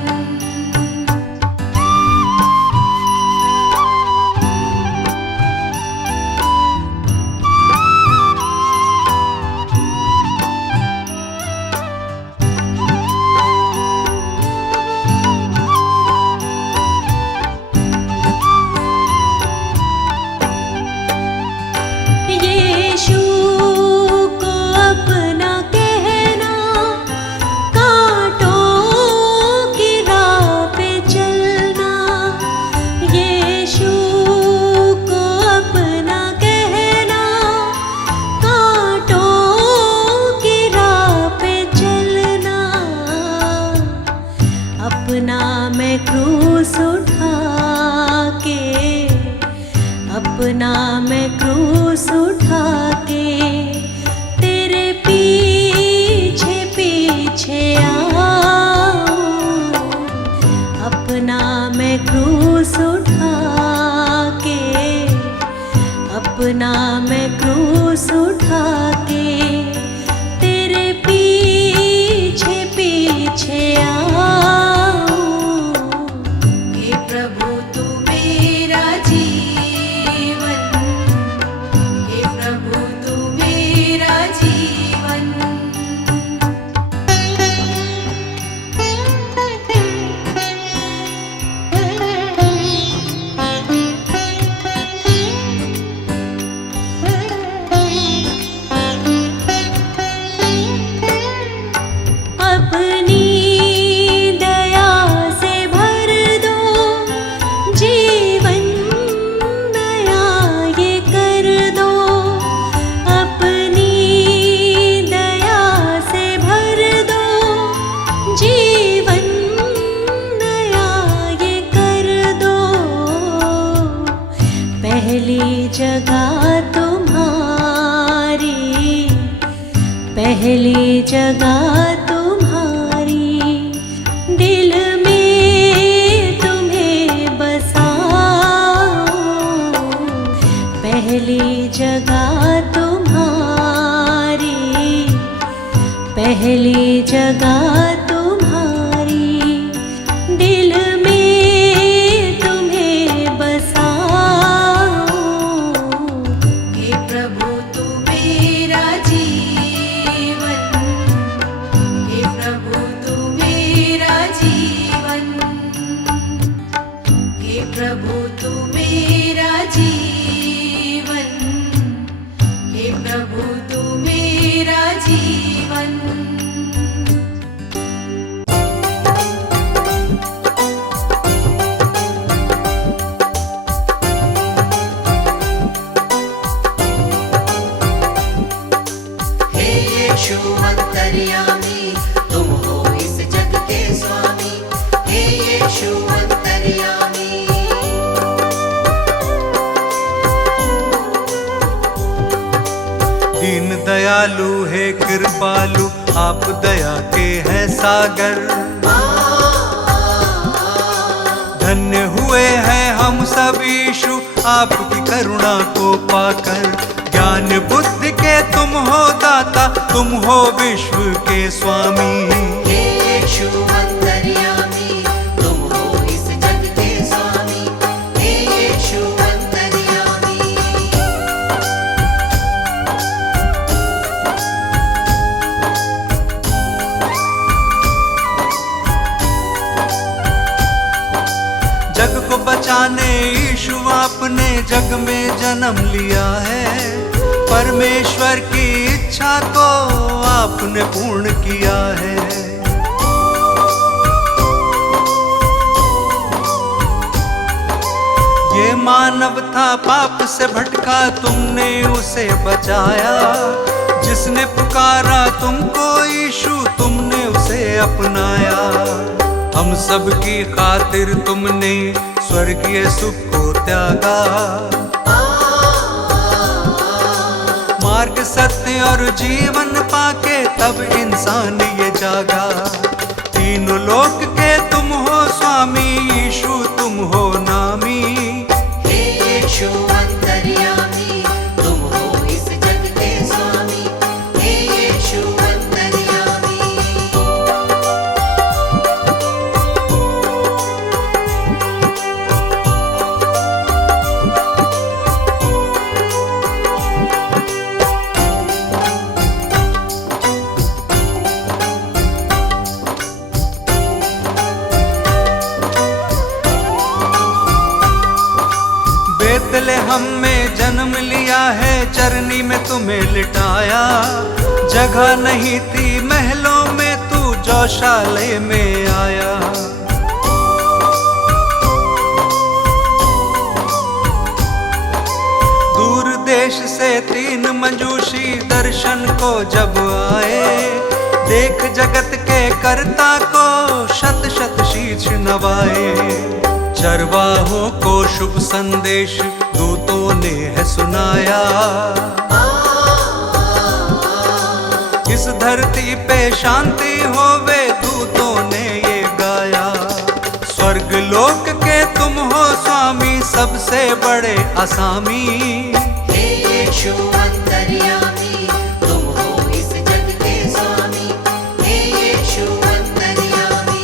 यीशु को अपना कहना, कांटों की राह पे चलना। यीशु को अपना कहना, कांटों की राह पे चलना। अपना मैं क्रूस उठा के, अपना मैं क्रूस उठा के तेरे पीछे पीछे आऊं। अपना मैं क्रूस उठा के, अपना मैं क्रूस उठा के तेरे पीछे पीछे आऊं। हे प्रभु तू मेरा जीवन, हे प्रभु तू मेरा जीवन। आप दया के हैं सागर। धन्य हुए हैं हम सब यीशु आपकी करुणा को पाकर। ज्ञान बुद्धि के तुम हो दाता, तुम हो विश्व के स्वामी। हे यीशु अंतर्यामी, तुम हो इस जग के स्वामी। हे यीशु अंतर्यामी। जग को बचाने यीशु आपने जग में जन्म लिया है। परमेश्वर की इच्छा को आपने पूर्ण किया है। ये मानव था पाप से भटका, तुमने उसे बचाया। जिसने पुकारा तुमको यीशु, तुमने उसे अपनाया। हम सब की खातिर तुमने स्वर्गीय सुख को त्यागा। मार्ग सत्य और जीवन पाके तब इंसान ये जागा। तीनों लोक के तुम हो स्वामी, यीशु तुम हो नामी। हे यीशु अंतर्यामी, तुम हो इस जग के स्वामी। हे यीशु अंतर्यामी। बेतलेहम में जन्म लिया है, चरनी में तुम्हें लिटाया। जगह नहीं थी महलों में, तू गौशाले में आया। दूर देश से 3 मंजूषी दर्शन को जब आए। देख जगत के कर्ता को शत शत शीश नवाए। चरवाहों को शुभ संदेश दूतों ने है सुनाया। इस धरती पे शांति होवे, दूतों ने ये गाया। स्वर्ग लोक के तुम हो स्वामी, सबसे बड़े असामी। हे यीशु अंतर्यामी, तुम हो इस जग के स्वामी। हे यीशु अंतर्यामी।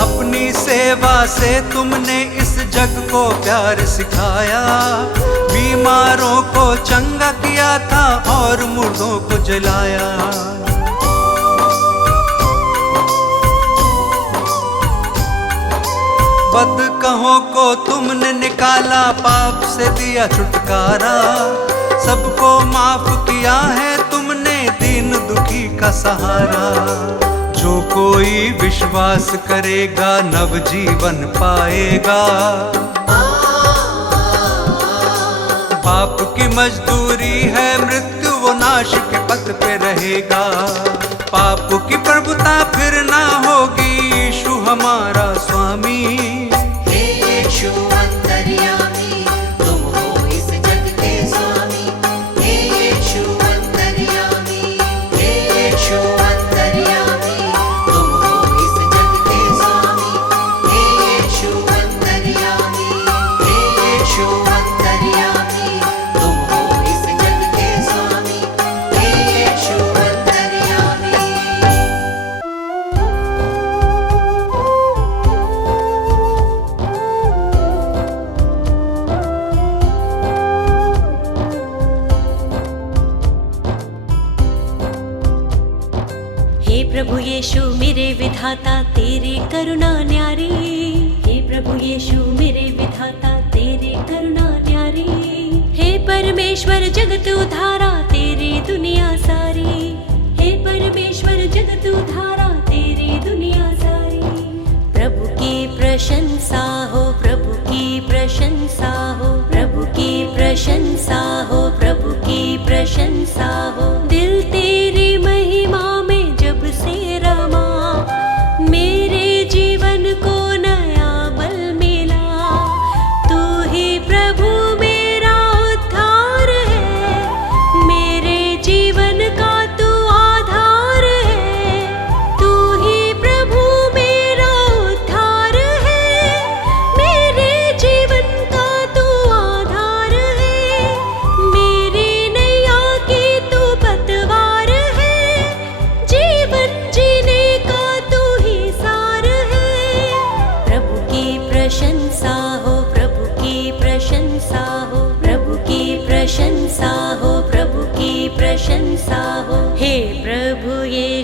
अपनी सेवा से तुमने इस जग को प्यार सिखाया। बीमारों को चंगा किया था और मुर्दों को जलाया। बदकहों को तुमने निकाला, पाप से दिया छुटकारा। सबको माफ किया है तुमने, दीन दुखी का सहारा। जो कोई विश्वास करेगा नव जीवन पाएगा। पाप की मजदूरी है मृत्यु, वो नाश के पथ पे रहेगा। पाप की प्रभुता फिर ना होगी, यीशु हमारा स्वामी। हे यीशु अंतर्यामी, तुम हो इस जग के स्वामी। हे यीशु अंतर्यामी। हे यीशु अंतर्यामी, तुम हो इस जग के स्वामी। हे यीशु अंतर्यामी। हे यीशु अंतर्यामी, तुम हो इस जग के स्वामी। हे यीशु अंतर्यामी। हे प्रभु यीशु मेरे विधाता तेरी करुणा न्यारी। हे प्रभु यीशु मेरे विधाता तेरी करुणा न्यारी। हे परमेश्वर जगत उधारा तेरी दुनिया सारी। हे परमेश्वर जगत उधारा तेरी दुनिया सारी। प्रभु की प्रशंसा हो, प्रभु की प्रशंसा हो, प्रभु की प्रशंसा हो, प्रभु की प्रशंसा हो। दिल तेरी महिमा में जब से रमा, मेरे जीवन को न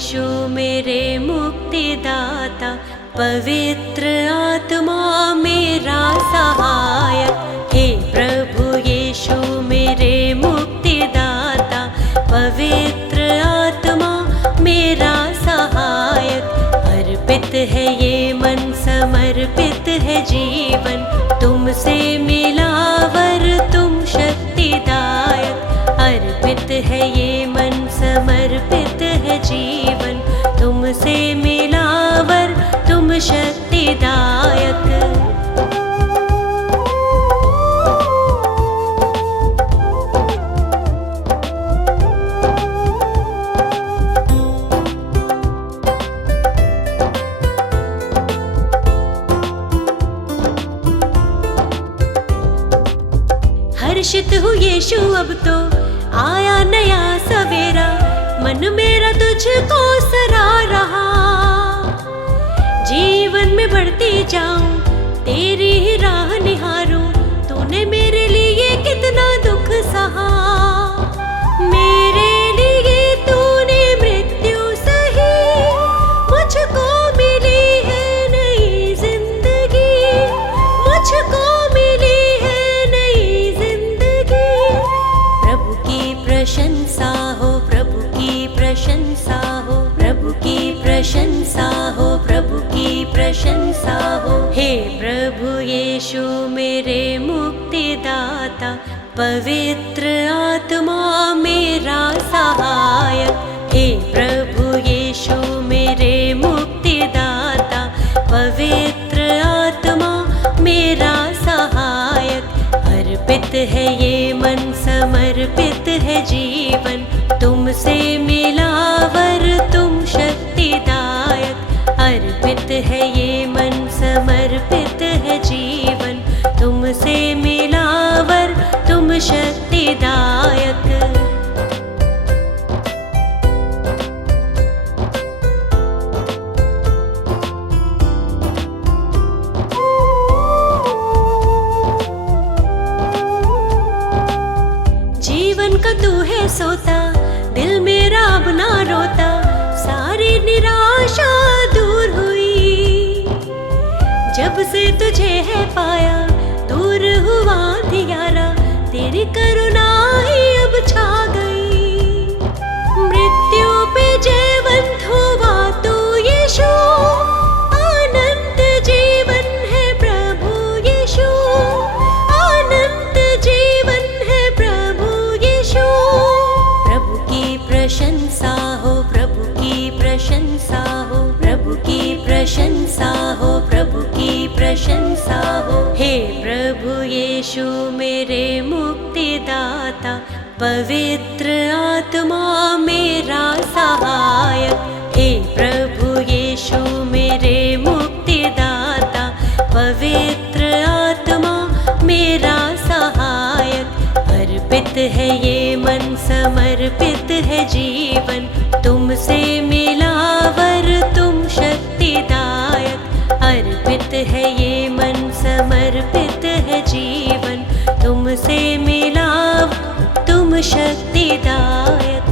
यीशु मेरे मुक्तिदाता, पवित्र आत्मा मेरा सहायक। हे प्रभु यीशु मेरे मुक्तिदाता, पवित्र आत्मा मेरा सहायक। अर्पित है ये मन, समर्पित है जीवन, तुमसे मिला वर तुम शक्तिदायक। अर्पित है ये मन, समर्पित है जीवन, तुमसे मिला वर तुम शक्तिदायक। हर्षित हूँ यीशु, अब तो आया नया सवेरा, मन मेरा तुझको सरा रहा। जीवन में बढ़ती जाऊं, तेरी ही राह निहारूं, तूने मेरे लिए कितना दुख सहा। मेरे लिए तूने मृत्यु सही, मुझको मिली है नई जिंदगी, मुझको मिली है नई जिंदगी। प्रभु की प्रशंसा हो, प्रभु की प्रशंसा हो, प्रभु की प्रशंसा हो, प्रभु की प्रशंसा हो। हे प्रभु यीशु मेरे मुक्तिदाता, पवित्र आत्मा मेरा सहायक। हे प्रभु यीशु मेरे मुक्तिदाता, पवित्र आत्मा मेरा सहायक। अर्पित है ये मन, समर्पित है जीवन, तुमसे मिला वर तुम शक्तिदायक। अर्पित है ये मन, समर्पित है जीवन, तुमसे मिला वर तुम शक्तिदायक। जीवन का तू है सोता, दिल मेरा अब ना रोता, सारी निराशा दूर हुई। जब से तुझे है पाया, दूर हुआ अंधियारा, तेरी करुणा ही अब छा गई। मृत्यु पे जयवंत हुआ तू यीशु, अनंत जीवन है प्रभु यीशु, अनंत जीवन है प्रभु यीशु। प्रभु की प्रशंसा हो, प्रभु की प्रशंसा हो, प्रभु की प्रशंसा हो, प्रभु की प्रशंसा हो। हे प्रभु यीशु मेरे मुक्तिदाता, पवित्र आत्मा मेरा सहायक। हे प्रभु यीशु मेरे मुक्तिदाता, पवित्र आत्मा मेरा सहायक। अर्पित है ये मन, समर्पित है जीवन, तुमसे मिला वर तुम शक्तिदायक। अर्पित है ये मन, समर्पित है जीवन, तुमसे मिला तुम शक्तिदायक।